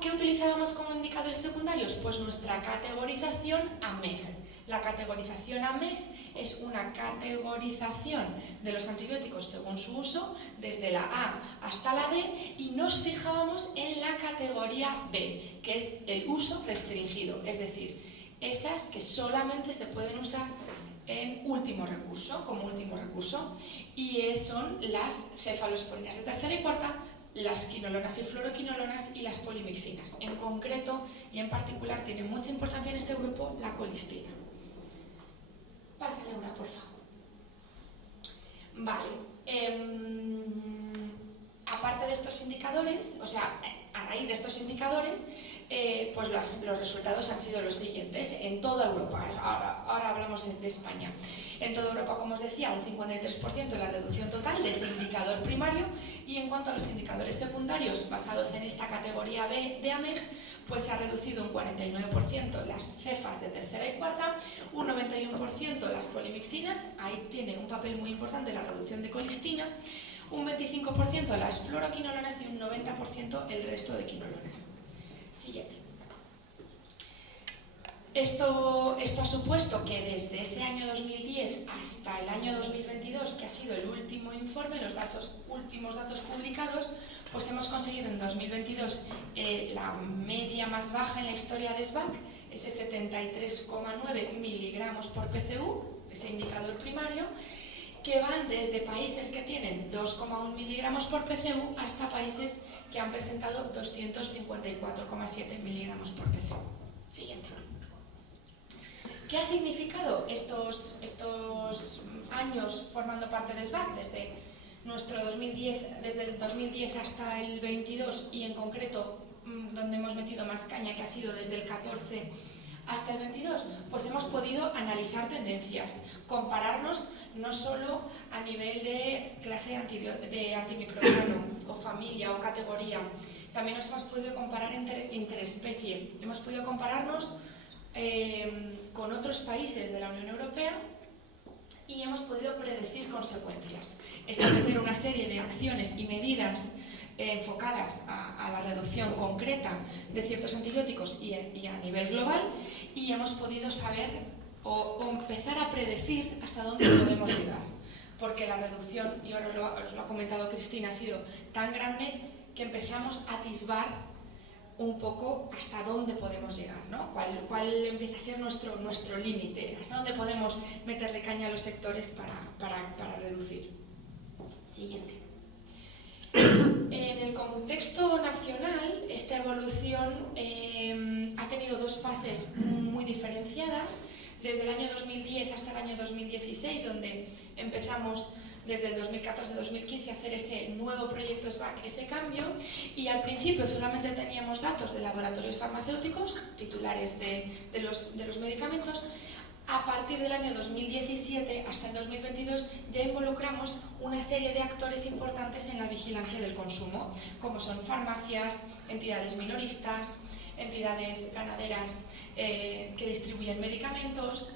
¿Qué utilizábamos como indicadores secundarios? Pues nuestra categorización AMEG. La categorización AMEG es una categorización de los antibióticos según su uso, desde la A hasta la D, y nos fijábamos en la categoría B, que es el uso restringido, es decir, esas que solamente se pueden usar en último recurso, como último recurso, y son las cefalosporinas de tercera y cuarta, las quinolonas y fluoroquinolonas y las polimixinas. En concreto y en particular tiene mucha importancia en este grupo la colistina. Pásale una, por favor. Vale. Aparte de estos indicadores, o sea, a raíz de estos indicadores, pues los resultados han sido los siguientes en toda Europa. Ahora hablamos de España. En toda Europa, como os decía, un 53% la reducción total de ese indicador primario, y en cuanto a los indicadores secundarios basados en esta categoría B de AMEG, pues se ha reducido un 49% las cefas de tercera y cuarta, un 91% las polimixinas, ahí tiene un papel muy importante la reducción de colistina, un 25% las fluoroquinolonas y un 90% el resto de quinolonas. Siguiente. Esto ha supuesto que desde ese año 2010 hasta el año 2022, que ha sido el último informe, los últimos datos publicados, pues hemos conseguido en 2022 la media más baja en la historia de SBAC, ese 73,9 miligramos por PCU, ese indicador primario, que van desde países que tienen 2,1 miligramos por PCU hasta países que han presentado 254,7 miligramos por PCU. Siguiente. ¿Qué ha significado estos años formando parte de SBAC, nuestro 2010, desde el 2010 hasta el 22 y en concreto donde hemos metido más caña, que ha sido desde el 14 hasta el 22, pues hemos podido analizar tendencias, compararnos no solo a nivel de clase de antimicrobiano o familia o categoría, también nos hemos podido comparar interespecie, hemos podido compararnos con otros países de la Unión Europea y hemos podido predecir consecuencias, establecer una serie de acciones y medidas enfocadas a la reducción concreta de ciertos antibióticos y a nivel global, y hemos podido saber o empezar a predecir hasta dónde podemos llegar, porque la reducción, y ahora os lo ha comentado Cristina, ha sido tan grande que empezamos a atisbar un poco hasta dónde podemos llegar, ¿no? ¿Cuál empieza a ser nuestro límite? ¿Hasta dónde podemos meterle caña a los sectores para reducir? Siguiente. En el contexto nacional, esta evolución ha tenido dos fases muy diferenciadas, desde el año 2010 hasta el año 2016, donde empezamos desde el 2014-2015 a hacer ese nuevo proyecto SBAC, ese cambio, y al principio solamente teníamos datos de laboratorios farmacéuticos, titulares de los medicamentos. A partir del año 2017 hasta el 2022 ya involucramos una serie de actores importantes en la vigilancia del consumo, como son farmacias, entidades minoristas, entidades ganaderas que distribuyen medicamentos,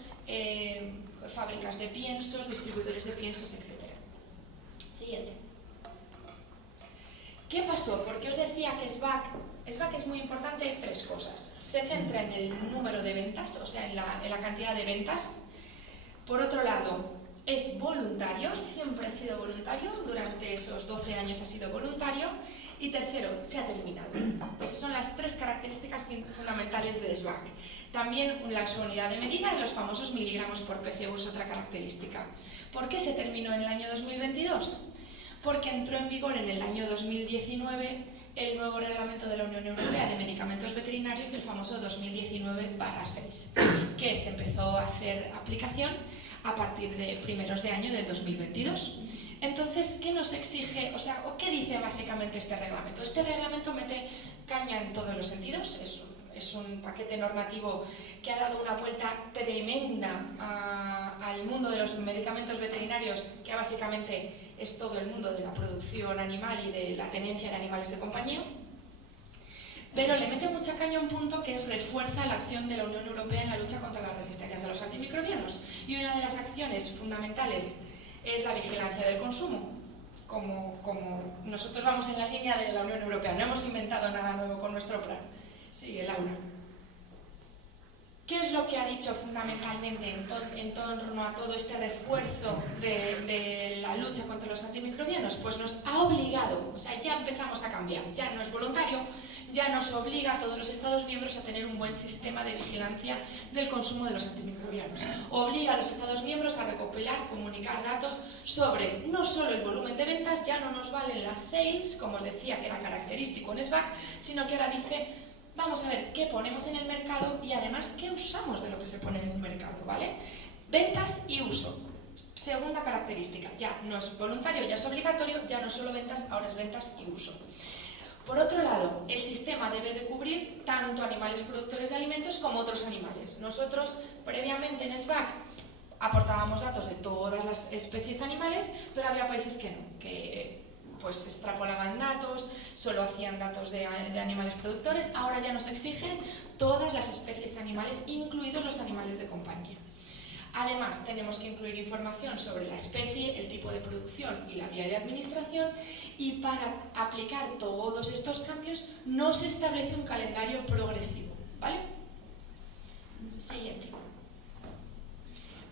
fábricas de piensos, distribuidores de piensos, etc. Siguiente. ¿Qué pasó? Porque os decía que SBAC es muy importante en tres cosas. Se centra en el número de ventas, o sea, en la cantidad de ventas. Por otro lado, es voluntario, siempre ha sido voluntario, durante esos 12 años ha sido voluntario. Y tercero, se ha terminado. Esas son las tres características fundamentales de SBAC. También su unidad de medida, los famosos miligramos por PCU, es otra característica. ¿Por qué se terminó en el año 2022? Porque entró en vigor en el año 2019 el nuevo reglamento de la Unión Europea de medicamentos veterinarios, el famoso 2019/6, que se empezó a hacer aplicación a partir de primeros de año del 2022. Entonces, ¿qué nos exige, o qué dice básicamente este reglamento? Este reglamento mete caña en todos los sentidos, es un paquete normativo que ha dado una vuelta tremenda al mundo de los medicamentos veterinarios, que básicamente es todo el mundo de la producción animal y de la tenencia de animales de compañía, pero le mete mucha caña a un punto que refuerza la acción de la Unión Europea en la lucha contra las resistencias a los antimicrobianos. Y una de las acciones fundamentales es la vigilancia del consumo. Como nosotros vamos en la línea de la Unión Europea, no hemos inventado nada nuevo con nuestro plan. Sigue, Laura. ¿Qué es lo que ha dicho fundamentalmente en torno a todo este refuerzo de la lucha contra los antimicrobianos? Pues nos ha obligado, o sea, ya empezamos a cambiar, ya no es voluntario, ya nos obliga a todos los Estados miembros a tener un buen sistema de vigilancia del consumo de los antimicrobianos. Obliga a los Estados miembros a recopilar, comunicar datos sobre no solo el volumen de ventas, ya no nos valen las sales, como os decía que era característico en SBAC, sino que ahora dice: vamos a ver qué ponemos en el mercado y además qué usamos de lo que se pone en un mercado, ¿vale? Ventas y uso. Segunda característica, ya no es voluntario, ya es obligatorio, ya no solo ventas, ahora es ventas y uso. Por otro lado, el sistema debe de cubrir tanto animales productores de alimentos como otros animales. Nosotros, previamente en SBAC, aportábamos datos de todas las especies animales, pero había países que no, que pues extrapolaban datos, solo hacían datos de animales productores. Ahora ya nos exigen todas las especies animales, incluidos los animales de compañía. Además, tenemos que incluir información sobre la especie, el tipo de producción y la vía de administración, y para aplicar todos estos cambios no se establece un calendario progresivo, ¿vale? Siguiente.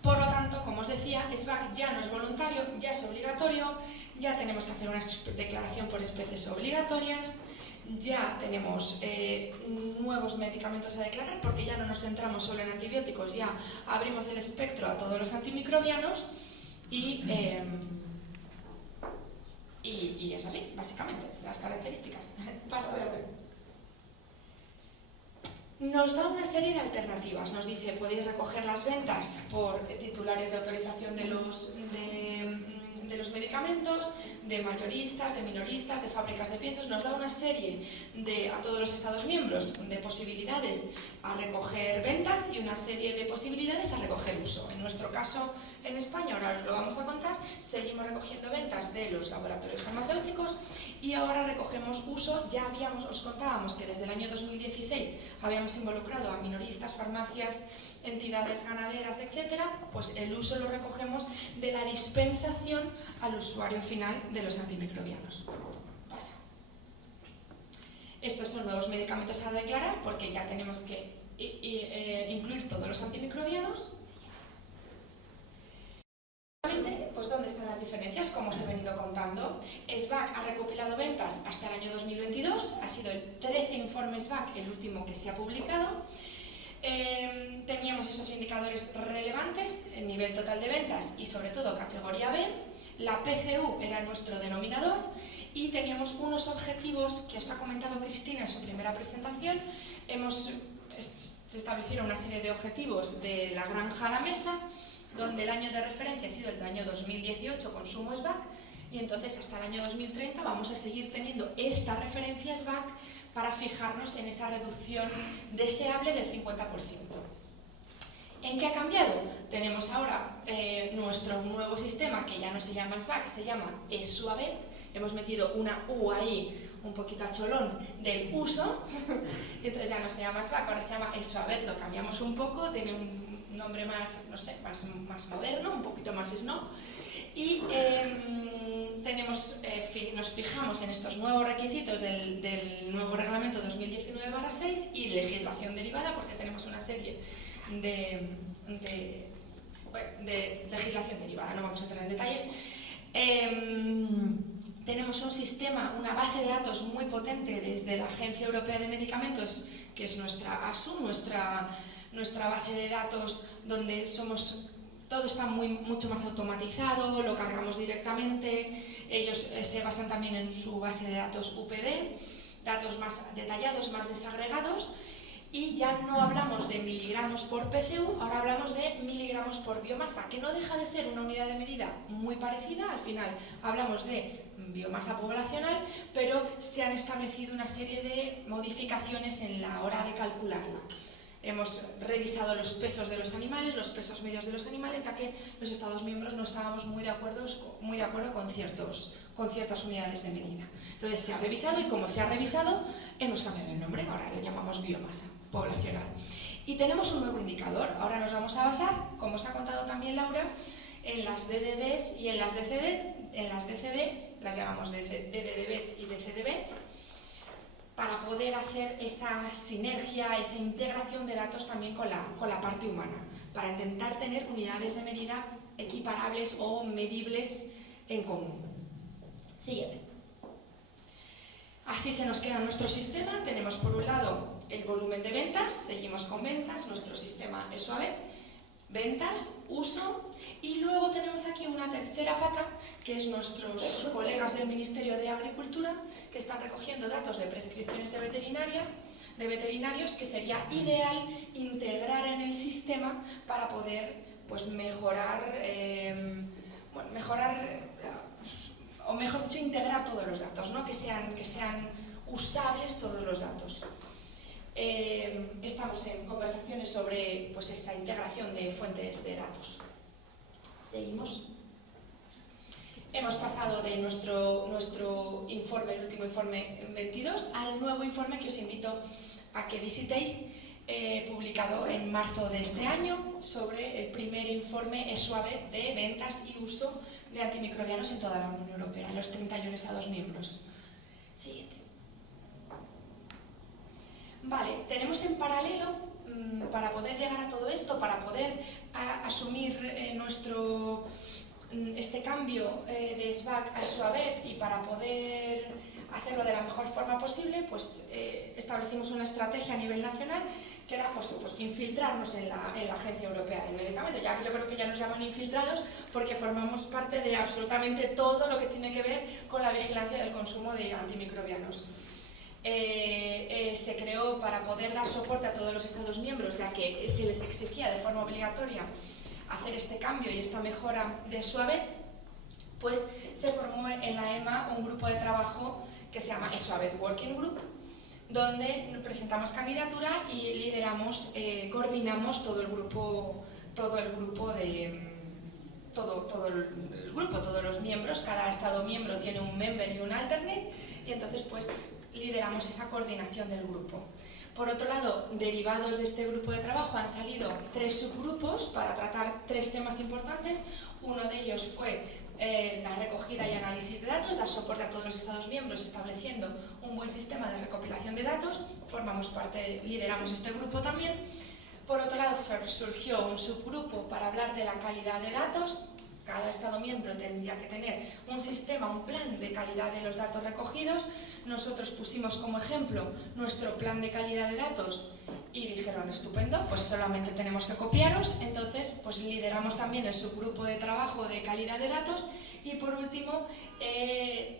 Por lo tanto, como os decía, SBAC ya no es voluntario, ya es obligatorio, ya tenemos que hacer una declaración por especies obligatorias, ya tenemos nuevos medicamentos a declarar, porque ya no nos centramos solo en antibióticos, ya abrimos el espectro a todos los antimicrobianos y es así, básicamente, las características. Nos da una serie de alternativas, nos dice: podéis recoger las ventas por titulares de autorización de los medicamentos, de mayoristas, de minoristas, de fábricas de piensos. Nos da una serie a todos los Estados miembros de posibilidades a recoger ventas y una serie de posibilidades a recoger uso. En nuestro caso, en España, ahora os lo vamos a contar, seguimos recogiendo ventas de los laboratorios farmacéuticos y ahora recogemos uso. Ya os contábamos que desde el año 2016 habíamos involucrado a minoristas, farmacias, entidades ganaderas, etcétera. Pues el uso lo recogemos de la dispensación al usuario final de los antimicrobianos. Pasa. Estos son nuevos medicamentos a declarar porque ya tenemos que incluir todos los antimicrobianos. Pues ¿dónde están las diferencias? Como os he venido contando, SBAC ha recopilado ventas hasta el año 2022, ha sido el 13 informe SBAC el último que se ha publicado. Teníamos esos indicadores relevantes, el nivel total de ventas y sobre todo categoría B, la PCU era nuestro denominador y teníamos unos objetivos que os ha comentado Cristina en su primera presentación. Se establecieron una serie de objetivos de la granja a la mesa, donde el año de referencia ha sido el año 2018, consumo SBAC, y entonces hasta el año 2030 vamos a seguir teniendo esta referencia SBAC para fijarnos en esa reducción deseable del 50%. ¿En qué ha cambiado? Tenemos ahora nuestro nuevo sistema, que ya no se llama SBAC, se llama ESUAVET. Hemos metido una U ahí, un poquito a cholón, del uso, entonces ya no se llama SBAC, ahora se llama ESUAVET, lo cambiamos un poco, tiene un nombre más, no sé, más moderno, un poquito más snob, y nos fijamos en estos nuevos requisitos del nuevo reglamento 2019/6 y legislación derivada, porque tenemos una serie de legislación derivada, no vamos a entrar en detalles. Tenemos un sistema, una base de datos muy potente desde la Agencia Europea de Medicamentos, que es nuestra ASU, nuestra base de datos, donde todo está mucho más automatizado, lo cargamos directamente. Ellos se basan también en su base de datos UPD, datos más detallados, más desagregados, y ya no hablamos de miligramos por PCU, ahora hablamos de miligramos por biomasa, que no deja de ser una unidad de medida muy parecida. Al final hablamos de biomasa poblacional, pero se han establecido una serie de modificaciones en la hora de calcularla. Hemos revisado los pesos de los animales, los pesos medios de los animales, ya que los Estados miembros no estábamos muy de acuerdo con ciertas unidades de medida. Entonces se ha revisado y como se ha revisado, hemos cambiado el nombre, ahora le llamamos biomasa poblacional. Y tenemos un nuevo indicador, ahora nos vamos a basar, como os ha contado también Laura, en las DDDs y en las DCD. En las DCD las llamamos DDDBETS y DCDBETS, para poder hacer esa sinergia, esa integración de datos también con la parte humana, para intentar tener unidades de medida equiparables o medibles en común. Siguiente. Así se nos queda nuestro sistema. Tenemos por un lado el volumen de ventas, seguimos con ventas, nuestro sistema es suave, ventas, uso, y luego tenemos aquí una tercera pata, que es nuestros colegas del Ministerio de Agricultura, que están recogiendo datos de prescripciones de veterinarios, que sería ideal integrar en el sistema para poder pues, mejorar, o mejor dicho, integrar todos los datos, ¿no? que sean usables todos los datos. Estamos en conversaciones sobre pues, esa integración de fuentes de datos. Seguimos. Hemos pasado de nuestro informe, el último informe 22, al nuevo informe que os invito a que visitéis, publicado en marzo de este año, sobre el primer informe ESUAVET de ventas y uso de antimicrobianos en toda la Unión Europea, en los 31 Estados miembros. Siguiente. Vale, tenemos en paralelo, para poder llegar a todo esto, para poder asumir este cambio de SBAC a ESUAVET y para poder hacerlo de la mejor forma posible, pues establecimos una estrategia a nivel nacional que era pues infiltrarnos en la Agencia Europea del Medicamento. Ya yo creo que ya nos llaman infiltrados porque formamos parte de absolutamente todo lo que tiene que ver con la vigilancia del consumo de antimicrobianos. Se creó para poder dar soporte a todos los Estados miembros, ya que se les exigía de forma obligatoria hacer este cambio y esta mejora de SUAVET, pues se formó en la EMA un grupo de trabajo que se llama ESOABET Working Group, donde presentamos candidatura y lideramos, coordinamos todo el grupo todos los miembros. Cada estado miembro tiene un member y un alternate, y entonces pues lideramos esa coordinación del grupo. Por otro lado, derivados de este grupo de trabajo han salido 3 subgrupos para tratar 3 temas importantes. Uno de ellos fue la recogida y análisis de datos, dar soporte a todos los Estados miembros estableciendo un buen sistema de recopilación de datos. Lideramos este grupo también. Por otro lado, surgió un subgrupo para hablar de la calidad de datos. Cada Estado miembro tendría que tener un sistema, un plan de calidad de los datos recogidos. Nosotros pusimos como ejemplo nuestro plan de calidad de datos y dijeron, estupendo, pues solamente tenemos que copiaros. Entonces, pues lideramos también el subgrupo de trabajo de calidad de datos. Y por último,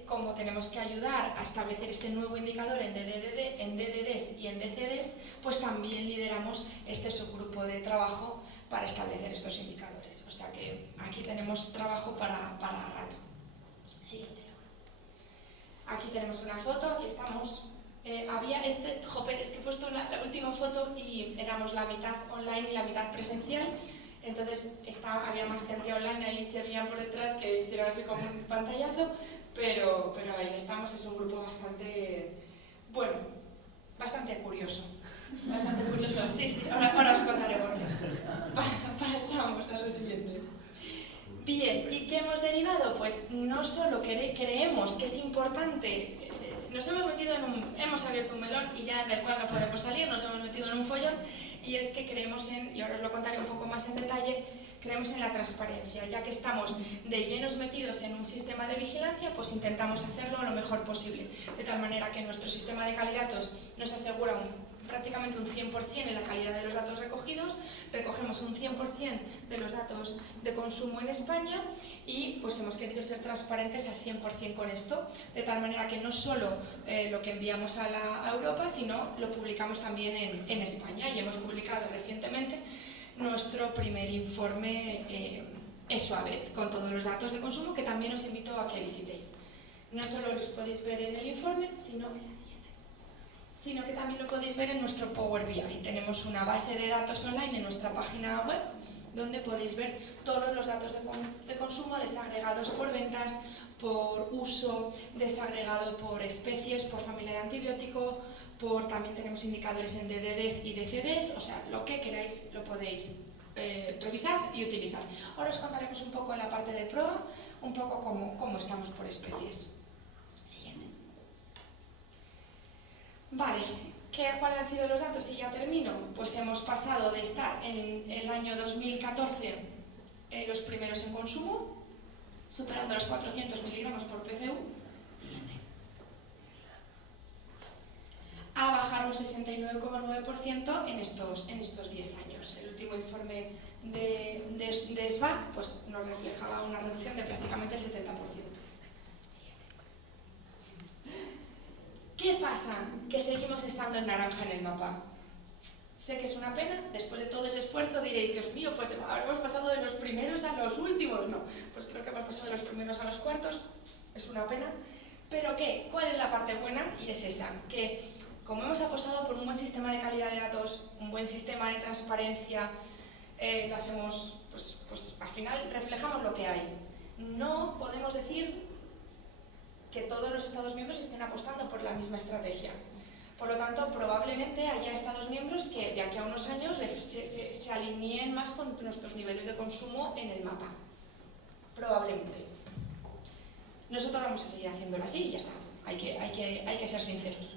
como tenemos que ayudar a establecer este nuevo indicador en DDDs y en DCDs, pues también lideramos este subgrupo de trabajo para establecer estos indicadores. O sea que aquí tenemos trabajo para rato. Siguiente. Aquí tenemos una foto, aquí estamos. Es que he puesto la última foto y éramos la mitad online y la mitad presencial. Entonces había más gente online, ahí se veían por detrás que hicieron así como un pantallazo, pero ahí estamos. Es un grupo bastante curioso. Bastante curioso, sí, ahora os contaré por qué. Pasamos a lo siguiente. Bien, ¿y qué hemos derivado? Pues no solo creemos que es importante, nos hemos abierto un melón y ya del cual no podemos salir, nos hemos metido en un follón, y es que creemos y ahora os lo contaré un poco más en detalle, creemos en la transparencia. Ya que estamos de llenos metidos en un sistema de vigilancia, pues intentamos hacerlo lo mejor posible, de tal manera que nuestro sistema de calidad nos asegura prácticamente un 100% en la calidad de los datos recogidos. Recogemos un 100% de los datos de consumo en España y pues hemos querido ser transparentes al 100% con esto, de tal manera que no solo lo que enviamos a Europa, sino lo publicamos también en España. Y hemos publicado recientemente nuestro primer informe ESOABET con todos los datos de consumo, que también os invito a que visitéis. No solo los podéis ver en el informe, sino que también lo podéis ver en nuestro Power BI. Tenemos una base de datos online en nuestra página web, donde podéis ver todos los datos de consumo desagregados por ventas, por uso, desagregado por especies, por familia de antibiótico, también tenemos indicadores en DDDs y DCDs, o sea, lo que queráis lo podéis revisar y utilizar. Ahora os contaremos un poco en la parte de prueba, un poco cómo estamos por especies. Vale, ¿cuáles han sido los datos? Y ya termino. Pues hemos pasado de estar en el año 2014 los primeros en consumo, superando los 400 miligramos por PCU, a bajar un 69,9% en estos 10 años. El último informe de SBAC pues, nos reflejaba una reducción de prácticamente el 70%. ¿Qué pasa? Que seguimos estando en naranja en el mapa. Sé que es una pena, después de todo ese esfuerzo diréis, Dios mío, pues habremos pasado de los primeros a los últimos. No, pues creo que hemos pasado de los primeros a los cuartos, es una pena. ¿Pero qué? ¿Cuál es la parte buena? Y es esa, que como hemos apostado por un buen sistema de calidad de datos, un buen sistema de transparencia, lo hacemos, pues al final reflejamos lo que hay. No podemos decir que todos los Estados miembros estén apostando por la misma estrategia. Por lo tanto, probablemente haya Estados miembros que de aquí a unos años se alineen más con nuestros niveles de consumo en el mapa. Probablemente. Nosotros vamos a seguir haciéndolo así y ya está. Hay que ser sinceros.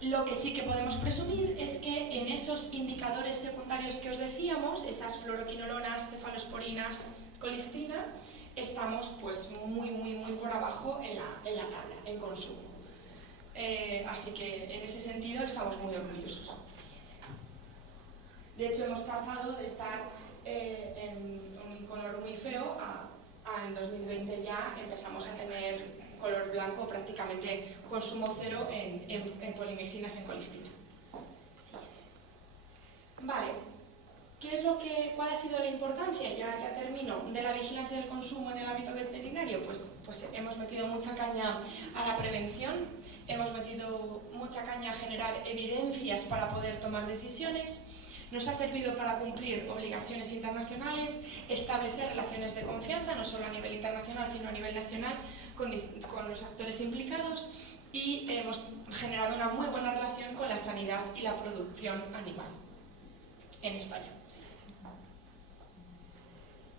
Lo que sí que podemos presumir es que en esos indicadores secundarios que os decíamos, esas fluoroquinolonas, cefalosporinas, colistina, estamos pues muy por abajo en la tabla, en consumo. Así que en ese sentido estamos muy orgullosos. De hecho, hemos pasado de estar en un color muy feo a en 2020 ya empezamos a tener color blanco, prácticamente consumo cero en polimesinas en colistina. Vale, ¿Cuál ha sido la importancia, ya termino, de la vigilancia del consumo en el ámbito veterinario? Pues hemos metido mucha caña a la prevención, hemos metido mucha caña a generar evidencias para poder tomar decisiones, nos ha servido para cumplir obligaciones internacionales, establecer relaciones de confianza, no solo a nivel internacional, sino a nivel nacional, con los actores implicados, y hemos generado una muy buena relación con la sanidad y la producción animal en España.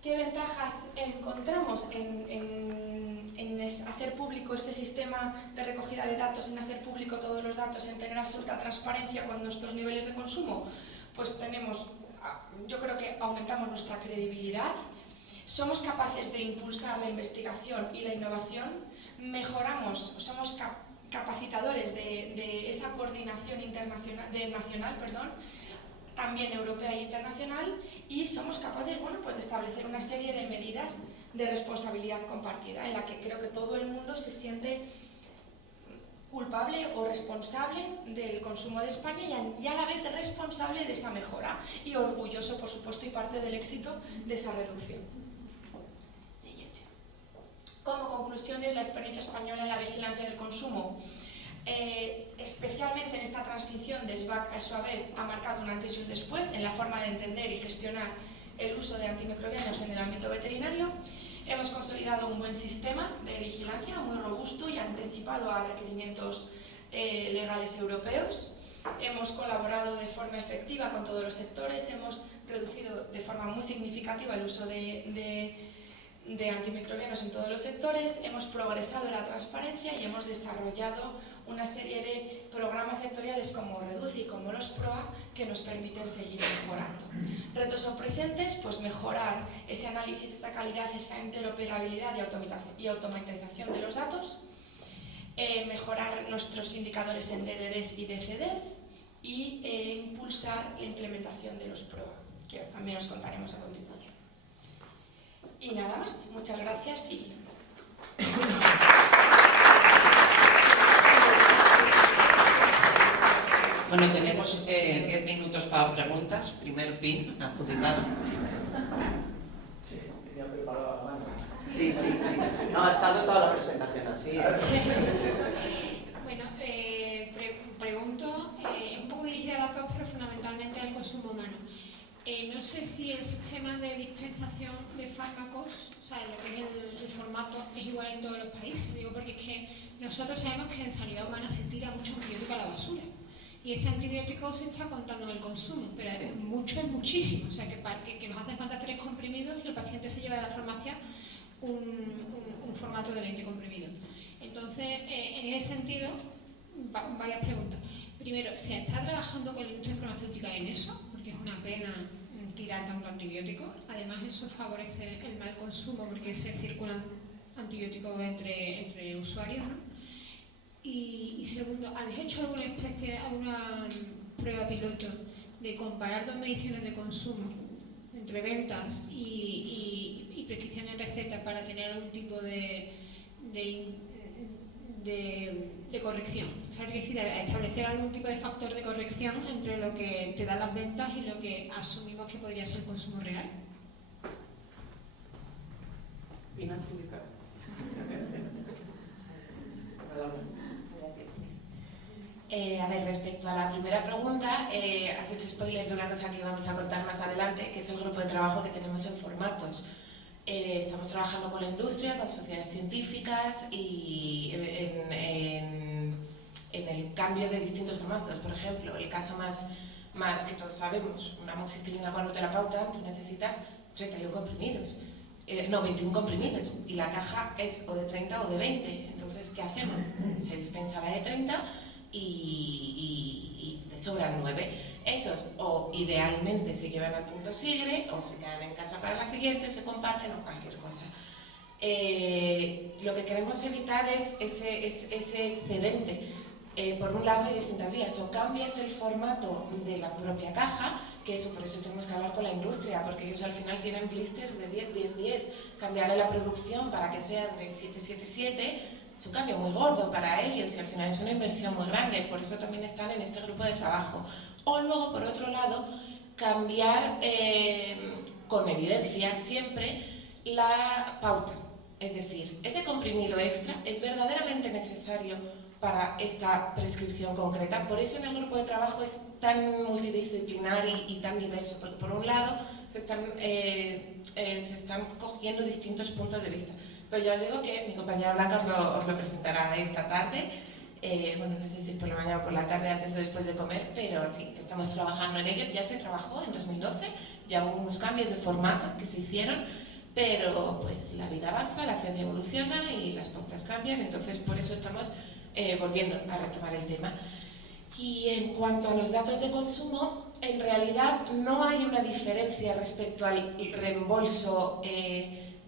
¿Qué ventajas encontramos en hacer público este sistema de recogida de datos, en hacer público todos los datos, en tener absoluta transparencia con nuestros niveles de consumo? Pues yo creo que aumentamos nuestra credibilidad, somos capaces de impulsar la investigación y la innovación, somos capacitadores de esa coordinación nacional, también europea e internacional, y somos capaces de establecer una serie de medidas de responsabilidad compartida en la que creo que todo el mundo se siente culpable o responsable del consumo de España y a la vez responsable de esa mejora y orgulloso, por supuesto, y parte del éxito de esa reducción. Siguiente. Como conclusiones, la experiencia española en la vigilancia del consumo, especialmente en esta transición de SBAC a SUABET, ha marcado un antes y un después en la forma de entender y gestionar el uso de antimicrobianos en el ámbito veterinario. Hemos consolidado un buen sistema de vigilancia muy robusto y anticipado a requerimientos legales europeos. Hemos colaborado de forma efectiva con todos los sectores, hemos reducido de forma muy significativa el uso de antimicrobianos en todos los sectores, hemos progresado en la transparencia y hemos desarrollado una serie de programas sectoriales como REDUCE y como los PROA que nos permiten seguir mejorando. Retos son presentes, pues mejorar ese análisis, esa calidad, esa interoperabilidad y automatización de los datos, mejorar nuestros indicadores en DDDs y DCDs y impulsar la implementación de los PROA, que también os contaremos a continuación. Y nada más, muchas gracias y... Bueno, tenemos 10 minutos para preguntas. Primer pin, adjudicado. Sí, tenía preparado la mano. Sí. No, ha estado toda la presentación así. Bueno, pregunto, un poco dirigida a las dos, pero fundamentalmente al consumo humano. No sé si el sistema de dispensación de fármacos, o sea, lo que es el formato, es igual en todos los países. Digo porque es que nosotros sabemos que en sanidad humana se tira mucho antibiótico a la basura. Y ese antibiótico se está contando en el consumo, pero mucho es muchísimo. O sea, que nos hacen falta 3 comprimidos y el paciente se lleva de la farmacia un formato de 20 comprimidos. Entonces, en ese sentido, varias preguntas. Primero, ¿se está trabajando con la industria farmacéutica en eso? Porque es una pena tirar tanto antibiótico. Además, eso favorece el mal consumo porque se circulan antibióticos entre usuarios, ¿no? Y segundo, ¿habéis hecho alguna prueba piloto de comparar 2 mediciones de consumo entre ventas y prescripción de receta para tener algún tipo de corrección? O sea, es decir, establecer algún tipo de factor de corrección entre lo que te dan las ventas y lo que asumimos que podría ser el consumo real. Pin adjudicado. A ver, respecto a la primera pregunta, has hecho spoiler de una cosa que vamos a contar más adelante, que es el grupo de trabajo que tenemos en formatos. Estamos trabajando con la industria, con sociedades científicas y en el cambio de distintos formatos. Por ejemplo, el caso más que todos sabemos, una amoxicilina con terapeuta, tú necesitas 31 comprimidos. 21 comprimidos, y la caja es o de 30 o de 20. Entonces, ¿qué hacemos? Se dispensa la de 30 y te sobran 9. Esos o idealmente se llevan al punto sigre o se quedan en casa para la siguiente, se comparten o cualquier cosa. Lo que queremos evitar es ese excedente. Por un lado hay distintas vías, o cambias el formato de la propia caja, que eso por eso tenemos que hablar con la industria, porque ellos al final tienen blisters de 10-10-10, cambiarle la producción para que sean de 7-7-7, es un cambio muy gordo para ellos y al final es una inversión muy grande, por eso también están en este grupo de trabajo. O luego, por otro lado, cambiar con evidencia siempre la pauta. Es decir, ese comprimido extra es verdaderamente necesario para esta prescripción concreta. Por eso en el grupo de trabajo es tan multidisciplinar y tan diverso, porque por un lado se están cogiendo distintos puntos de vista. Pero ya os digo que mi compañera Blanca os lo presentará esta tarde. Bueno, no sé si es por la mañana o por la tarde, antes o después de comer, pero sí, estamos trabajando en ello. Ya se trabajó en 2012, ya hubo unos cambios de formato que se hicieron, pero pues la vida avanza, la ciencia evoluciona y las pautas cambian, entonces por eso estamos volviendo a retomar el tema. Y en cuanto a los datos de consumo, en realidad no hay una diferencia respecto al reembolso,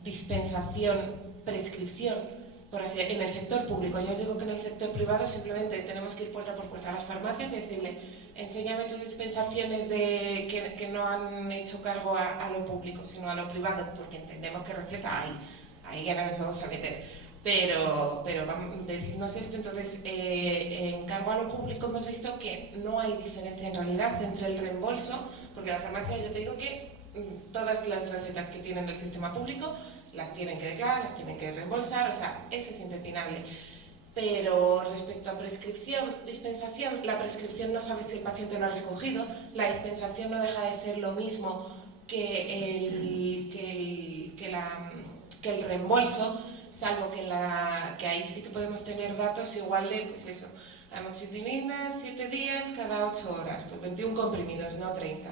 dispensación, prescripción, por así, en el sector público. Yo os digo que en el sector privado simplemente tenemos que ir puerta por puerta a las farmacias y decirle, enséñame tus dispensaciones que no han hecho cargo a lo público, sino a lo privado, porque entendemos que receta hay, ahí ya no nos vamos a meter. Pero decirnos esto, entonces, en cargo a lo público hemos visto que no hay diferencia en realidad entre el reembolso, porque la farmacia, yo te digo que todas las recetas que tienen del sistema público las tienen que declarar, las tienen que reembolsar, o sea, eso es impepinable. Pero respecto a prescripción, dispensación, la prescripción no sabe si el paciente lo ha recogido, la dispensación no deja de ser lo mismo que el reembolso, salvo que ahí sí que podemos tener datos igual de, pues eso, amoxicilina 7 días cada 8 horas, pues 21 comprimidos, no 30.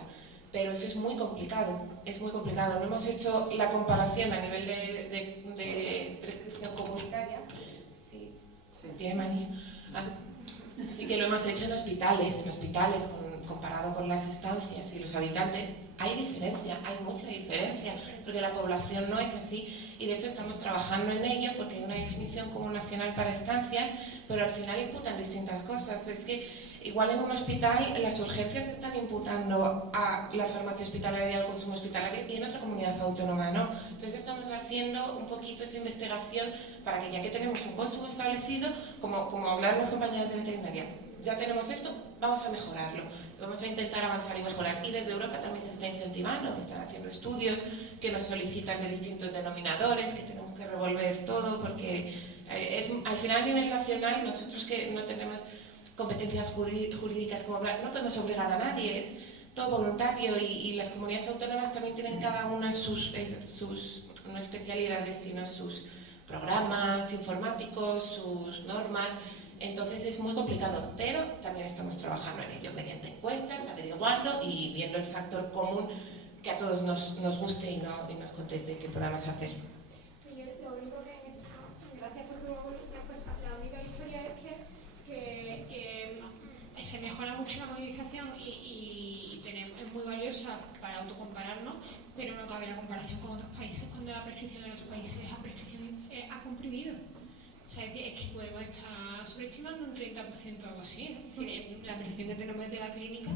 Pero eso es muy complicado, es muy complicado. No hemos hecho la comparación a nivel de prescripción comunitaria. Sí, tiene manía. Sí que lo hemos hecho en hospitales comparado con las estancias y los habitantes. Hay diferencia, hay mucha diferencia, porque la población no es así. Y de hecho estamos trabajando en ello porque hay una definición común nacional para estancias, pero al final imputan distintas cosas. Es que igual en un hospital las urgencias están imputando a la farmacia hospitalaria y al consumo hospitalario y en otra comunidad autónoma no. Entonces estamos haciendo un poquito esa investigación para que ya que tenemos un consumo establecido, como hablan las compañías de veterinaria, ya tenemos esto, vamos a mejorarlo, vamos a intentar avanzar y mejorar. Y desde Europa también se está incentivando, que están haciendo estudios que nos solicitan de distintos denominadores, que tenemos que revolver todo, porque al final a nivel nacional nosotros que no tenemos competencias jurídicas como hablar, no podemos obligar a nadie, es todo voluntario y las comunidades autónomas también tienen cada una sus no especialidades, sino sus programas informáticos, sus normas. Entonces es muy complicado, pero también estamos trabajando en ello mediante encuestas, averiguando y viendo el factor común que a todos nos guste y nos contente que podamos hacer. Lo único que gracias por tu respuesta, la única historia es que se mejora mucho la movilización y es muy valiosa para autocompararnos, pero no cabe la comparación con otros países cuando la prescripción en otros países es a prescripción a comprimido. O sea, es que podemos estar sobreestimando un 30% o algo así, ¿no? Es decir, la prescripción que tenemos desde la clínica,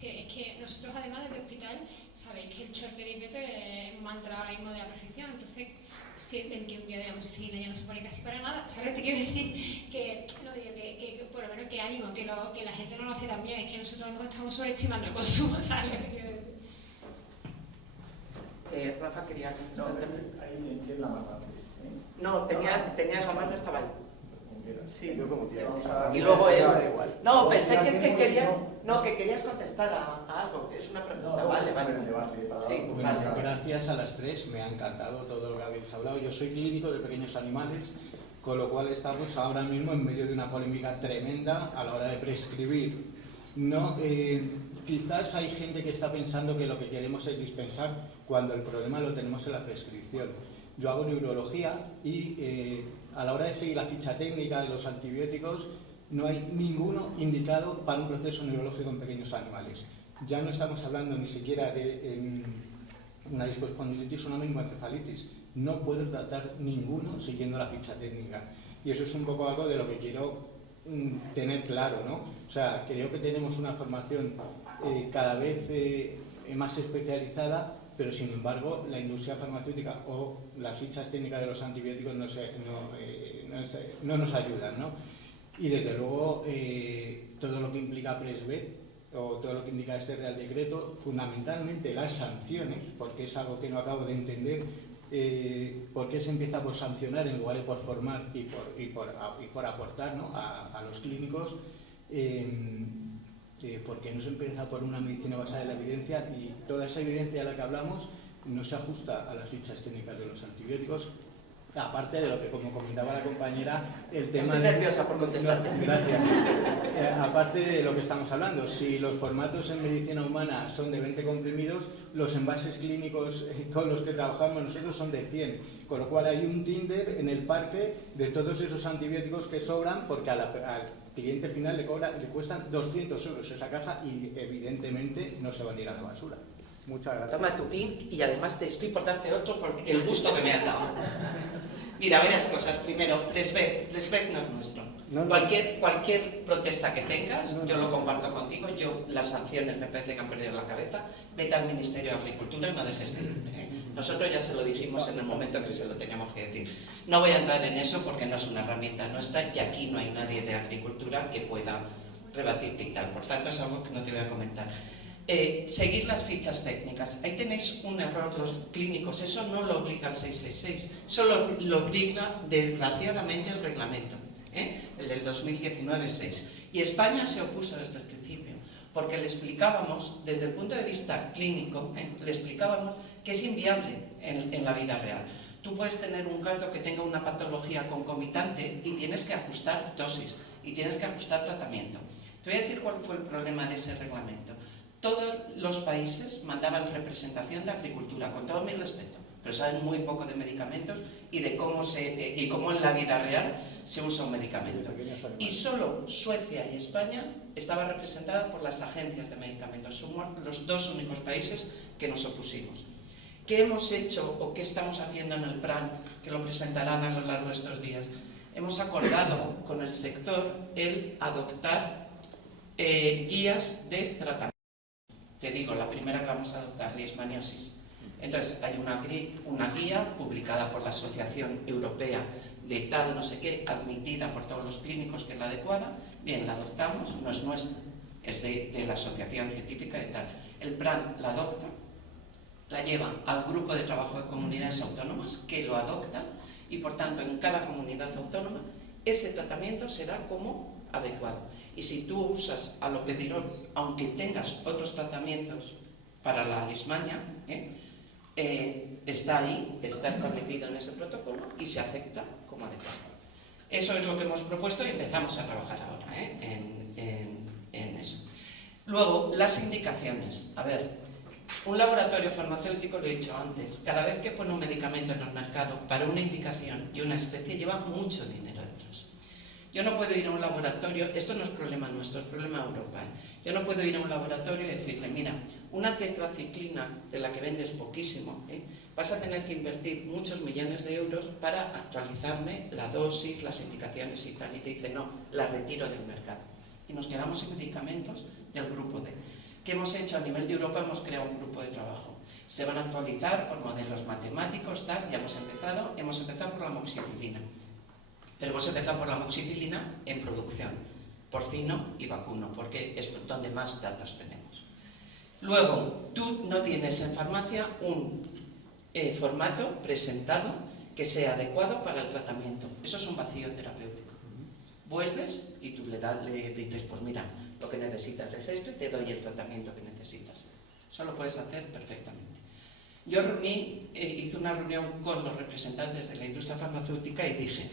que es que nosotros además desde el hospital sabéis que el short inhibitor es un mantra ahora mismo de la prescripción, entonces si ven que un día de amoxicilina ya no se pone casi para nada, ¿sabes? Te quiero decir que, no digo que por lo menos que ánimo, que la gente no lo hace tan bien, es que nosotros no estamos sobreestimando el consumo, ¿sabes? Rafa quería... No, ahí tiene la mano antes. No, tenías la mano, estaba ahí. Sí, yo como quiera. Y luego él... igual. No, pensé que es que querías... No, que querías contestar a algo, que es una pregunta. Vale. Sí, Bueno, gracias a las tres, me ha encantado todo lo que habéis hablado. Yo soy clínico de pequeños animales, con lo cual estamos ahora mismo en medio de una polémica tremenda a la hora de prescribir. No, quizás hay gente que está pensando que lo que queremos es dispensar cuando el problema lo tenemos en la prescripción. Yo hago neurología y a la hora de seguir la ficha técnica de los antibióticos no hay ninguno indicado para un proceso neurológico en pequeños animales. Ya no estamos hablando ni siquiera de una discospondilitis o una meningoencefalitis. No puedo tratar ninguno siguiendo la ficha técnica. Y eso es un poco algo de lo que quiero tener claro, ¿no? O sea, creo que tenemos una formación cada vez más especializada, pero sin embargo la industria farmacéutica o las fichas técnicas de los antibióticos no nos ayudan, ¿no? Y desde luego todo lo que implica Presvet o todo lo que indica este Real Decreto, fundamentalmente las sanciones, porque es algo que no acabo de entender, por qué se empieza por sancionar en lugar de por formar y por aportar, ¿no?, a los clínicos, porque no se empieza por una medicina basada en la evidencia, y toda esa evidencia de la que hablamos no se ajusta a las fichas técnicas de los antibióticos. Aparte de lo que, como comentaba la compañera, el tema... Estoy nerviosa por contestarte. Gracias. Aparte de lo que estamos hablando, si los formatos en medicina humana son de 20 comprimidos, los envases clínicos con los que trabajamos nosotros son de 100, con lo cual hay un Tinder en el parque de todos esos antibióticos que sobran, porque al cliente final le cuestan 200 euros esa caja y evidentemente no se van a ir a la basura. Muchas gracias. Toma tu pin y además te estoy por darte otro por el gusto que me has dado. Mira, varias cosas. Primero, Presvet no es nuestro. No. Cualquier protesta que tengas, yo lo comparto contigo. Las sanciones me parece que han perdido la cabeza. Vete al Ministerio de Agricultura y no dejes de irte, ¿eh? Nosotros ya se lo dijimos en el momento que se lo teníamos que decir. No voy a entrar en eso porque no es una herramienta nuestra y aquí no hay nadie de Agricultura que pueda rebatirte y tal. Por tanto, es algo que no te voy a comentar. Seguir las fichas técnicas. Ahí tenéis un error los clínicos, eso no lo obliga el 666, solo lo obliga desgraciadamente el reglamento, el del 2019-6. Y España se opuso desde el principio, porque le explicábamos, desde el punto de vista clínico, le explicábamos que es inviable en la vida real. Tú puedes tener un gato que tenga una patología concomitante y tienes que ajustar dosis, y tienes que ajustar tratamiento. Te voy a decir cuál fue el problema de ese reglamento. Todos los países mandaban representación de Agricultura, con todo mi respeto, pero saben muy poco de medicamentos y de cómo en la vida real se usa un medicamento. Y solo Suecia y España estaban representadas por las agencias de medicamentos. Somos los dos únicos países que nos opusimos. ¿Qué hemos hecho o qué estamos haciendo en el plan, que lo presentarán a lo largo de estos días? Hemos acordado con el sector el adoptar guías de tratamiento. Te digo, la primera que vamos a adoptar, leishmaniosis. Entonces, hay una guía publicada por la Asociación Europea de tal, no sé qué, admitida por todos los clínicos que es la adecuada. Bien, la adoptamos, no es nuestra, es de la Asociación Científica de tal. El plan la adopta, la lleva al grupo de trabajo de comunidades autónomas, que lo adopta, y por tanto, en cada comunidad autónoma, ese tratamiento será como adecuado. Y si tú usas aloperidol, aunque tengas otros tratamientos para la leishmania, está ahí, está establecido en ese protocolo y se acepta como adecuado. Eso es lo que hemos propuesto y empezamos a trabajar ahora en eso. Luego, las indicaciones. A ver, un laboratorio farmacéutico, lo he dicho antes, cada vez que pone un medicamento en el mercado para una indicación y una especie lleva mucho dinero detrás. Yo no puedo ir a un laboratorio, esto no es problema nuestro, es problema de Europa. Yo no puedo ir a un laboratorio y decirle, mira, una tetraciclina de la que vendes poquísimo, vas a tener que invertir muchos millones de euros para actualizarme la dosis, las indicaciones y tal. Y te dice, no, la retiro del mercado. Y nos quedamos sin medicamentos del grupo D. ¿Qué hemos hecho? A nivel de Europa hemos creado un grupo de trabajo. Se van a actualizar por modelos matemáticos, tal, ya hemos empezado por la amoxicilina. Pero hemos empezado por la amoxicilina en producción, porcino y vacuno, porque es donde más datos tenemos. Luego, tú no tienes en farmacia un formato presentado que sea adecuado para el tratamiento. Eso es un vacío terapéutico. Vuelves y tú le dices, pues mira, lo que necesitas es esto y te doy el tratamiento que necesitas. Eso lo puedes hacer perfectamente. Yo hice una reunión con los representantes de la industria farmacéutica y dije,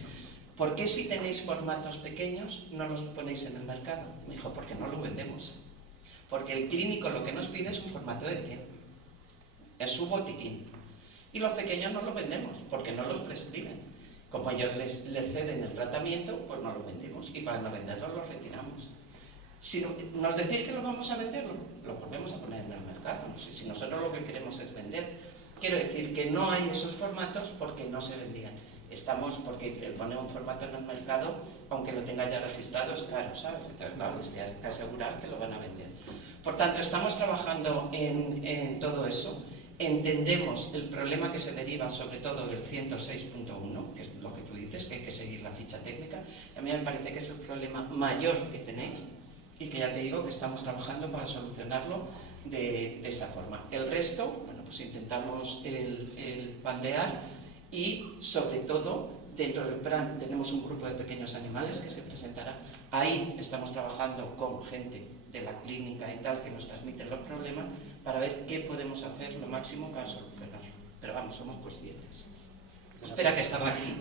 ¿por qué si tenéis formatos pequeños no los ponéis en el mercado? Me dijo, porque no lo vendemos. Porque el clínico lo que nos pide es un formato de 100. Es su botiquín. Y los pequeños no los vendemos, porque no los prescriben. Como ellos les ceden el tratamiento, pues no los vendemos. Y para no venderlos, los retiramos. Si nos decís que lo vamos a vender, lo volvemos a poner en el mercado. No sé, si nosotros lo que queremos es vender. Quiero decir que no hay esos formatos porque no se vendían. Porque el poner un formato en el mercado, aunque lo tenga ya registrado, es caro, ¿sabes? Entonces, claro, les tienes que asegurar que lo van a vender. Por tanto, estamos trabajando en todo eso. Entendemos el problema que se deriva, sobre todo del 106.1, que es lo que tú dices, que hay que seguir la ficha técnica. A mí me parece que es el problema mayor que tenéis, y que ya te digo que estamos trabajando para solucionarlo de esa forma. El resto, bueno, pues intentamos el bandear y, sobre todo, dentro del plan tenemos un grupo de pequeños animales que se presentará. Ahí estamos trabajando con gente de la clínica y tal que nos transmiten los problemas para ver qué podemos hacer lo máximo para solucionarlo. Pero vamos, somos conscientes. Espera que estaba aquí.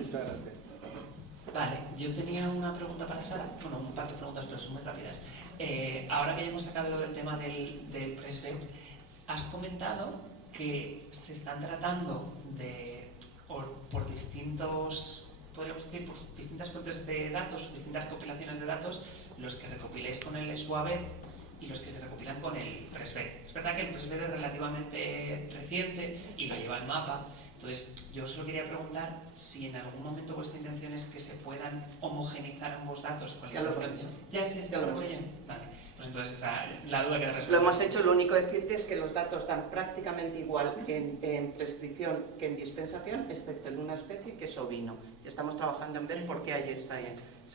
Vale, yo tenía una pregunta para Sara, bueno, un par de preguntas, pero son muy rápidas. Ahora que ya hemos sacado el tema del Presvet, has comentado que se están tratando por distintos, podríamos decir, por distintas fuentes de datos, distintas recopilaciones de datos, los que recopiléis con el Suavet y los que se recopilan con el Presvet. Es verdad que el Presvet es relativamente reciente y lo lleva el mapa. Entonces, yo solo quería preguntar si en algún momento vuestra intención es que se puedan homogeneizar ambos datos. Ya lo hemos hecho. ¿Ya sí, Ya lo hemos hecho. Vale, pues entonces la duda queda resuelta. Lo hemos hecho, lo único que decirte es que los datos dan prácticamente igual en prescripción que en dispensación, excepto en una especie que es ovino. Estamos trabajando en ver por qué hay esa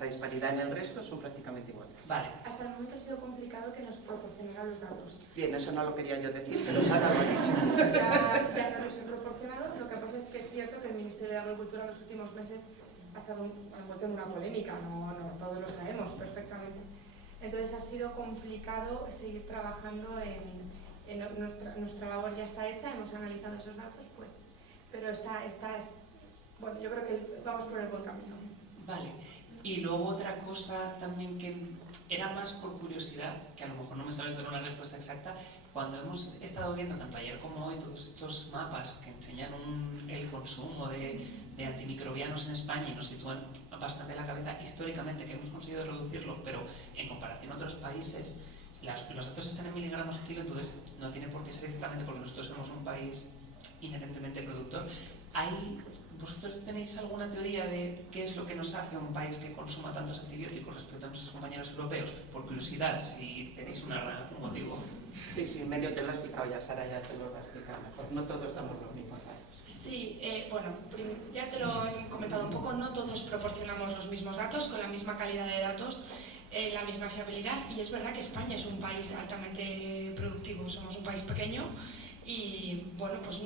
disparidad. En el resto son prácticamente iguales. Vale. Hasta el momento ha sido complicado que nos proporcionaran los datos. Bien, eso no lo quería yo decir, pero Sara lo ha dicho. Ya no los he proporcionado. Lo que pasa es que es cierto que el Ministerio de Agricultura en los últimos meses ha estado envuelto en una polémica, no todos lo sabemos perfectamente. Entonces ha sido complicado seguir trabajando en nuestra labor ya está hecha, hemos analizado esos datos, pues, pero bueno, yo creo que vamos por el buen camino. Vale. Y luego otra cosa también que era más por curiosidad, que a lo mejor no me sabes dar una respuesta exacta, cuando hemos estado viendo tanto ayer como hoy todos estos mapas que enseñan el consumo de antimicrobianos en España y nos sitúan bastante en la cabeza históricamente que hemos conseguido reducirlo, pero en comparación a otros países los datos están en miligramos por kilo, entonces no tiene por qué ser exactamente porque nosotros somos un país inherentemente productor. ¿Vosotros tenéis alguna teoría de qué es lo que nos hace a un país que consuma tantos antibióticos respecto a nuestros compañeros europeos? Por curiosidad, si tenéis un motivo. Sí, medio te lo ha explicado ya, Sara ya te lo va a explicar mejor. No todos damos los mismos datos. Sí, bueno, ya te lo he comentado un poco, no todos proporcionamos los mismos datos, con la misma calidad de datos, la misma fiabilidad, y es verdad que España es un país altamente productivo, somos un país pequeño y, bueno, pues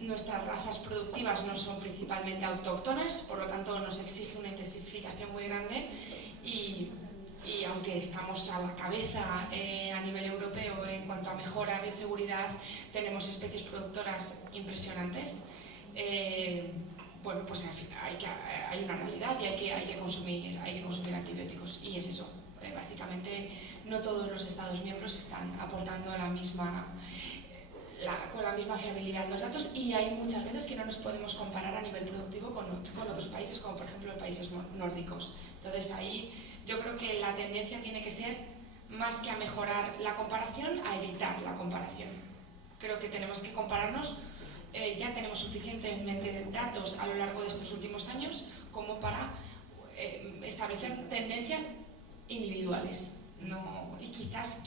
nuestras razas productivas no son principalmente autóctonas, por lo tanto nos exige una intensificación muy grande y aunque estamos a la cabeza a nivel europeo en cuanto a mejora de bioseguridad, tenemos especies productoras impresionantes. Bueno, pues hay una realidad y hay que consumir antibióticos y es eso. Básicamente no todos los Estados miembros están aportando con la misma fiabilidad los datos y hay muchas veces que no nos podemos comparar a nivel productivo con otros países, como por ejemplo los países nórdicos. Entonces ahí yo creo que la tendencia tiene que ser, más que a mejorar la comparación, a evitar la comparación. Creo que tenemos que compararnos, ya tenemos suficientemente datos a lo largo de estos últimos años como para establecer tendencias individuales. Y quizás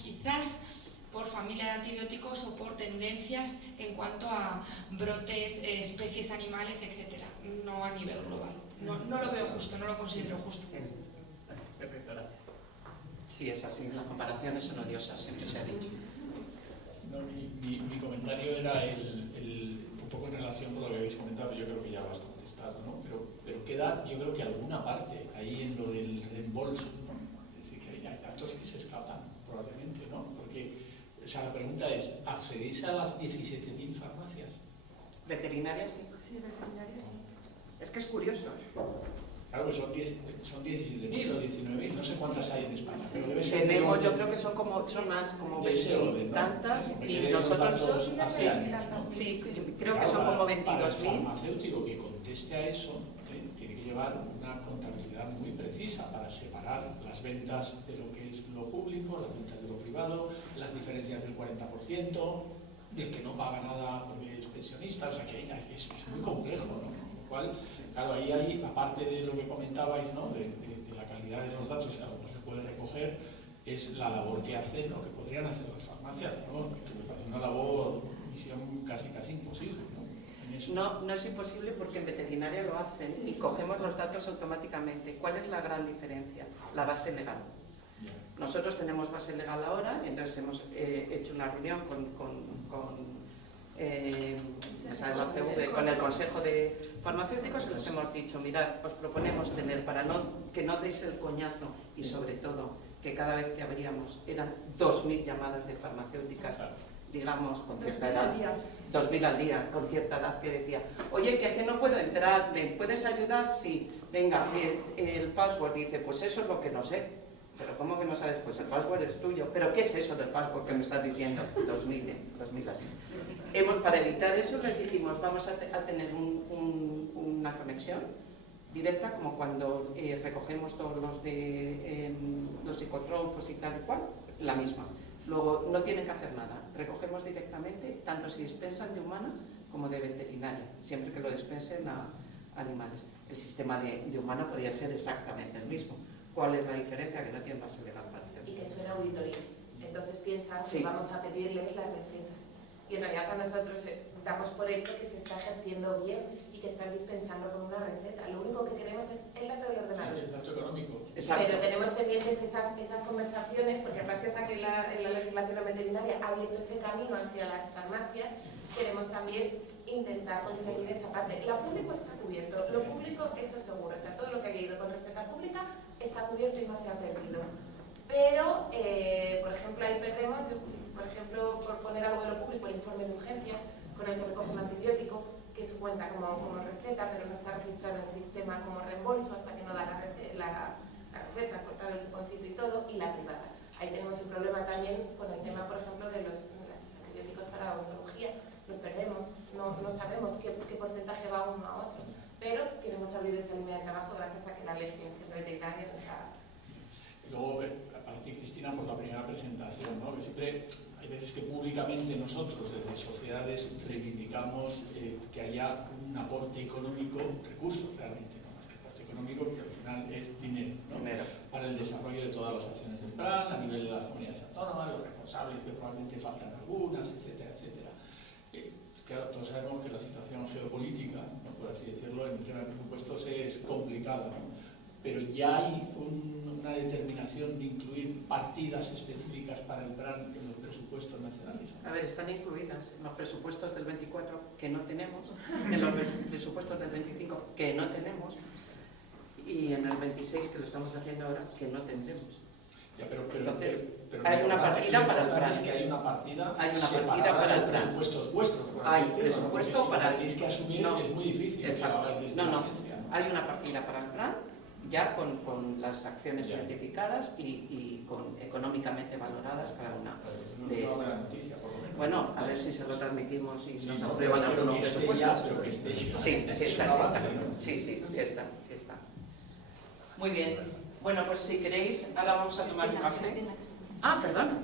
por familia de antibióticos o por tendencias en cuanto a brotes, especies animales, etc. No a nivel global. No lo veo justo, no lo considero justo. Perfecto, gracias. Sí, es así, las comparaciones son odiosas, siempre se ha dicho. No, mi comentario era un poco en relación con lo que habéis comentado, yo creo que ya lo has contestado, ¿no? Pero queda, yo creo que alguna parte ahí en lo del reembolso, ¿no? Es decir, que hay datos que se escapan, probablemente, ¿no? Porque, o sea, la pregunta es, ¿accedéis a las 17.000 farmacias? ¿Veterinarias? Sí. Sí, veterinarias sí. Es que es curioso. Claro, pues son 17.000 o 19.000, no sé cuántas hay en España. Pero debe ser Tenemos, yo creo que son más, como 20 tantas, y nosotros sí, creo que son como 22.000. Para el farmacéutico que conteste a eso, tiene que llevar una contabilidad muy precisa para separar las ventas de lo que es lo público, las ventas de lo privado, las diferencias del 40%, del que no paga nada porque es pensionista, o sea que es muy complejo, ¿no? Cual, claro, ahí hay, aparte de lo que comentabais, ¿no? de la calidad de los datos que a lo mejor se puede recoger, es la labor que hacen o que podrían hacer las farmacias, ¿no? Que me parece una labor, misión casi imposible, ¿no? No es imposible porque en veterinaria lo hacen y cogemos los datos automáticamente. ¿Cuál es la gran diferencia? La base legal. Nosotros tenemos base legal ahora y entonces hemos hecho una reunión con la CV, con el Consejo de Farmacéuticos, y les hemos dicho, mirad, os proponemos tener, para que no deis el coñazo, y sobre todo que cada vez que abríamos eran 2.000 llamadas de farmacéuticas, digamos, con cierta edad, 2.000 al día, con cierta edad, que decía, oye, que no puedo entrar, ¿me puedes ayudar? Sí, venga, el password. Dice, pues eso es lo que no sé. Pero ¿cómo que no sabes? Pues el password es tuyo. ¿Pero qué es eso del password que me estás diciendo? 2.000 así. Para evitar eso les dijimos, vamos a tener una conexión directa, como cuando recogemos todos los psicotropos y tal y cual, la misma. Luego no tienen que hacer nada, recogemos directamente, tanto si dispensan de humana como de veterinaria, siempre que lo dispensen a animales. El sistema de humana podría ser exactamente el mismo. ¿Cuál es la diferencia? Que no tienen base legal para hacerlo. Y que es una auditoría. Entonces piensan Sí. que vamos a pedirles las recetas. Y en realidad para nosotros damos por hecho que se está ejerciendo bien y que están dispensando con una receta. Lo único que queremos es el dato del ordenador. El dato económico. Exacto. Pero tenemos pendientes esas conversaciones, porque gracias a que la legislación veterinaria ha abierto ese camino hacia las farmacias, queremos también intentar conseguir esa parte. Lo público está cubierto, lo público eso seguro, o sea, todo lo que ha ido con receta pública está cubierto y no se ha perdido. Pero, por ejemplo, ahí perdemos, por ejemplo, por poner algo de lo público, el informe de urgencias, con el que recoge un antibiótico, que eso cuenta como receta, pero no está registrado en el sistema como reembolso hasta que no da la receta, cortar el cuponcito y todo, y la privada. Ahí tenemos un problema también con el tema, por ejemplo, de los antibióticos para odontología. Los perdemos, no sabemos qué porcentaje va uno a otro, pero queremos abrir esa línea de trabajo gracias a que la legislación veterinaria nos ha... Luego, para ti, Cristina, por la primera presentación, ¿no? Que siempre hay veces que públicamente nosotros, desde sociedades, reivindicamos que haya un aporte económico, recursos realmente, no más que aporte económico, que al final es dinero, ¿no? Para el desarrollo de todas las acciones del plan, a nivel de las comunidades autónomas, los responsables, que probablemente faltan algunas, etcétera, etcétera. Claro, todos sabemos que la situación geopolítica, ¿no? Por así decirlo, en tema de presupuestos es complicada, ¿no? Pero ya hay una determinación de incluir partidas específicas para el plan en los presupuestos nacionales. A ver, están incluidas en los presupuestos del 24, que no tenemos, en los presupuestos del 25, que no tenemos, y en el 26, que lo estamos haciendo ahora, que no tendremos. Ya, Entonces, pero hay una partida para el plan. Es que hay una partida partida para el plan. Presupuestos vuestros. Hay presupuesto para el plan. Si que asumir no, es muy difícil. Exacto. No. Hay una partida para el plan, ya con las acciones certificadas y económicamente valoradas cada una de esas. Bueno, a ver si se lo transmitimos y nos aprueban algunos presupuestos. Sí está. Muy bien. Bueno, pues si queréis, ahora vamos a tomar un café. Ah, perdón.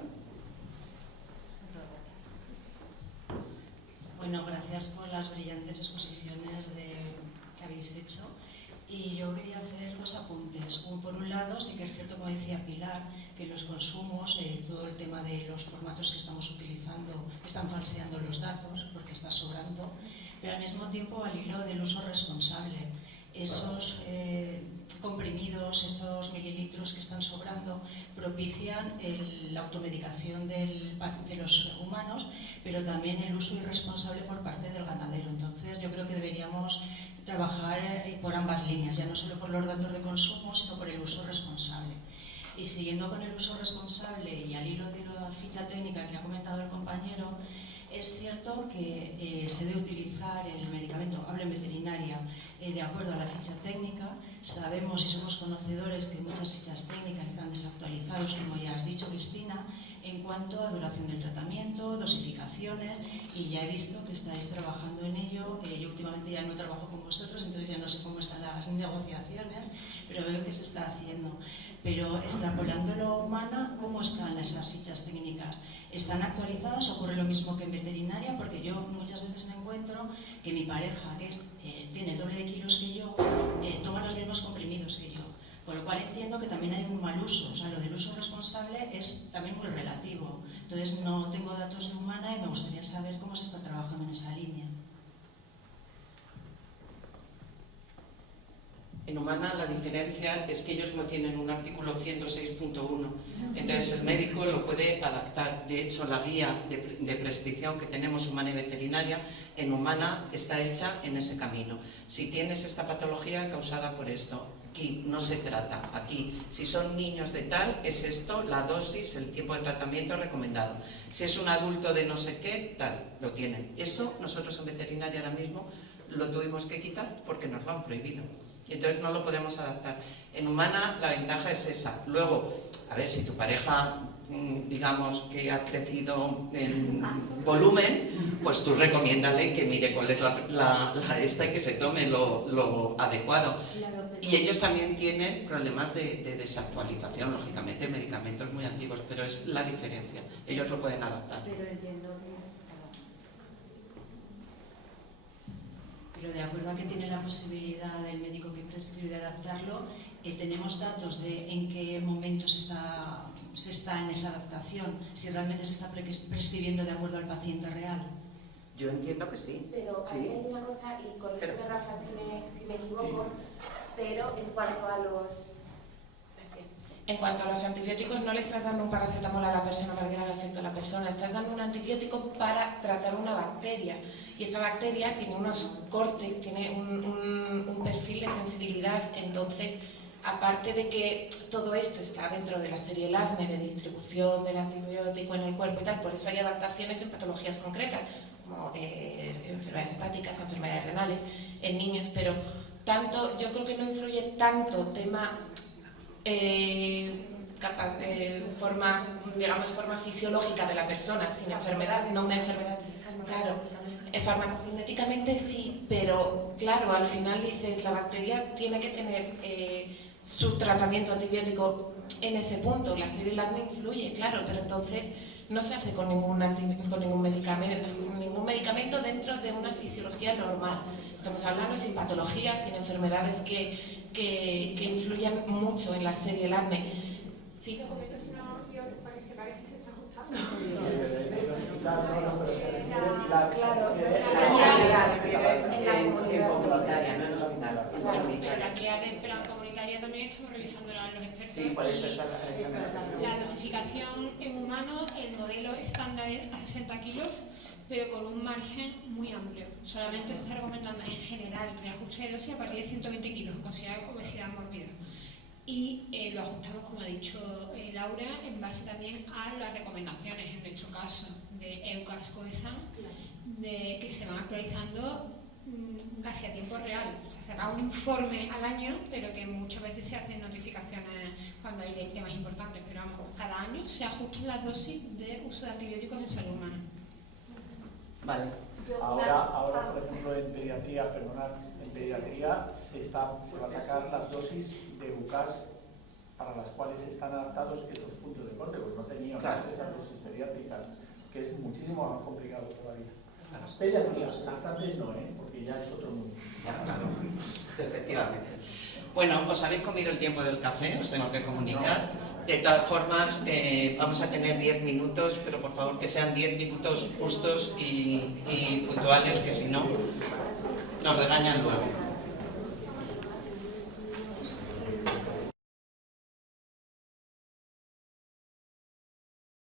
Bueno, gracias por las brillantes exposiciones que habéis hecho. Y yo quería hacer dos apuntes. Por un lado, sí que es cierto, como decía Pilar, que los consumos, todo el tema de los formatos que estamos utilizando, están falseando los datos porque está sobrando, pero al mismo tiempo al hilo del uso responsable. Esos comprimidos, esos mililitros que están sobrando, propician la automedicación de los humanos, pero también el uso irresponsable por parte del ganadero. Entonces, yo creo que deberíamos trabajar por ambas líneas, ya no solo por los datos de consumo, sino por el uso responsable. Y siguiendo con el uso responsable y al hilo de la ficha técnica que ha comentado el compañero, es cierto que se debe utilizar el medicamento, hablo en veterinaria, de acuerdo a la ficha técnica. Sabemos y somos conocedores que muchas fichas técnicas están desactualizadas, como ya has dicho, Cristina, en cuanto a duración del tratamiento, dosificaciones, y ya he visto que estáis trabajando en ello. Yo últimamente ya no trabajo con vosotros, entonces ya no sé cómo están las negociaciones, pero veo que se está haciendo. Pero extrapolándolo a humana, ¿cómo están esas fichas técnicas? ¿Están actualizadas? ¿Ocurre lo mismo que en veterinaria? Porque yo muchas veces me encuentro que mi pareja, que tiene el doble de kilos que yo, toma los mismos comprimidos que yo. Con lo cual entiendo que también hay un mal uso. O sea, lo del uso responsable es también muy relativo. Entonces no tengo datos de humana y me gustaría saber cómo se está trabajando en esa línea. En Humana la diferencia es que ellos no tienen un artículo 106.1, entonces el médico lo puede adaptar. De hecho, la guía de prescripción que tenemos Humana y Veterinaria, en Humana está hecha en ese camino. Si tienes esta patología causada por esto, aquí no se trata. Aquí, si son niños de tal, es esto, la dosis, el tiempo de tratamiento recomendado. Si es un adulto de no sé qué, tal, lo tienen. Eso nosotros en Veterinaria ahora mismo lo tuvimos que quitar porque nos lo han prohibido. Y entonces no lo podemos adaptar. En Humana la ventaja es esa. Luego, a ver, si tu pareja, digamos, que ha crecido en volumen, pues tú recomiéndale que mire cuál es la esta y que se tome lo adecuado. Y ellos también tienen problemas de desactualización, lógicamente, medicamentos muy antiguos, pero es la diferencia. Ellos lo pueden adaptar. Pero de acuerdo a que tiene la posibilidad el médico que prescribe de adaptarlo, tenemos datos de en qué momento se está en esa adaptación, si realmente se está prescribiendo de acuerdo al paciente real. Yo entiendo que sí. Pero sí. hay una cosa, y corrígeme Rafa si me equivoco, pero en cuanto a los... En cuanto a los antibióticos, no le estás dando un paracetamol a la persona para que le haga efecto a la persona, estás dando un antibiótico para tratar una bacteria. Y esa bacteria tiene unos cortes, tiene un perfil de sensibilidad. Entonces, aparte de que todo esto está dentro de la serie LACNE de distribución del antibiótico en el cuerpo y tal, por eso hay adaptaciones en patologías concretas, como enfermedades hepáticas, enfermedades renales, en niños, pero yo creo que no influye tanto tema... forma fisiológica de la persona, sin enfermedad, no una enfermedad. Claro, farmacocinéticamente sí, pero claro, al final dices, la bacteria tiene que tener su tratamiento antibiótico en ese punto, la serie LACNE influye, claro, pero entonces no se hace con ningún medicamento dentro de una fisiología normal. Estamos hablando sin patologías, sin enfermedades que influyan mucho en la serie LACNE. Sí. Para que sepáis si se está ajustando. Pero en comunitaria también estamos revisando los expertos. Sí, por eso la dosificación en humanos, el modelo estándar es a 60 kilos, pero con un margen muy amplio. Solamente se está recomendando en general reajuste de dosis a partir de 120 kilos, considerada obesidad mórbida. Y lo ajustamos, como ha dicho Laura, en base también a las recomendaciones, en nuestro caso, de EUCAS COESAN, que se van actualizando casi a tiempo real. Se saca un informe al año, pero que muchas veces se hacen notificaciones cuando hay temas importantes. Pero vamos, cada año se ajustan las dosis de uso de antibióticos en salud humana. Vale. Ahora, por ejemplo, en pediatría, se va a sacar las dosis de UCAS para las cuales están adaptados estos puntos de corte, porque no teníamos esas dosis pediátricas, que es muchísimo más complicado todavía. Las pediatrías, lactantes no, porque ya es otro mundo. Ya, claro, efectivamente. Bueno, os habéis comido el tiempo del café, os tengo que comunicar. De todas formas, vamos a tener 10 minutos, pero por favor que sean 10 minutos justos y puntuales, que si no, nos regañan luego.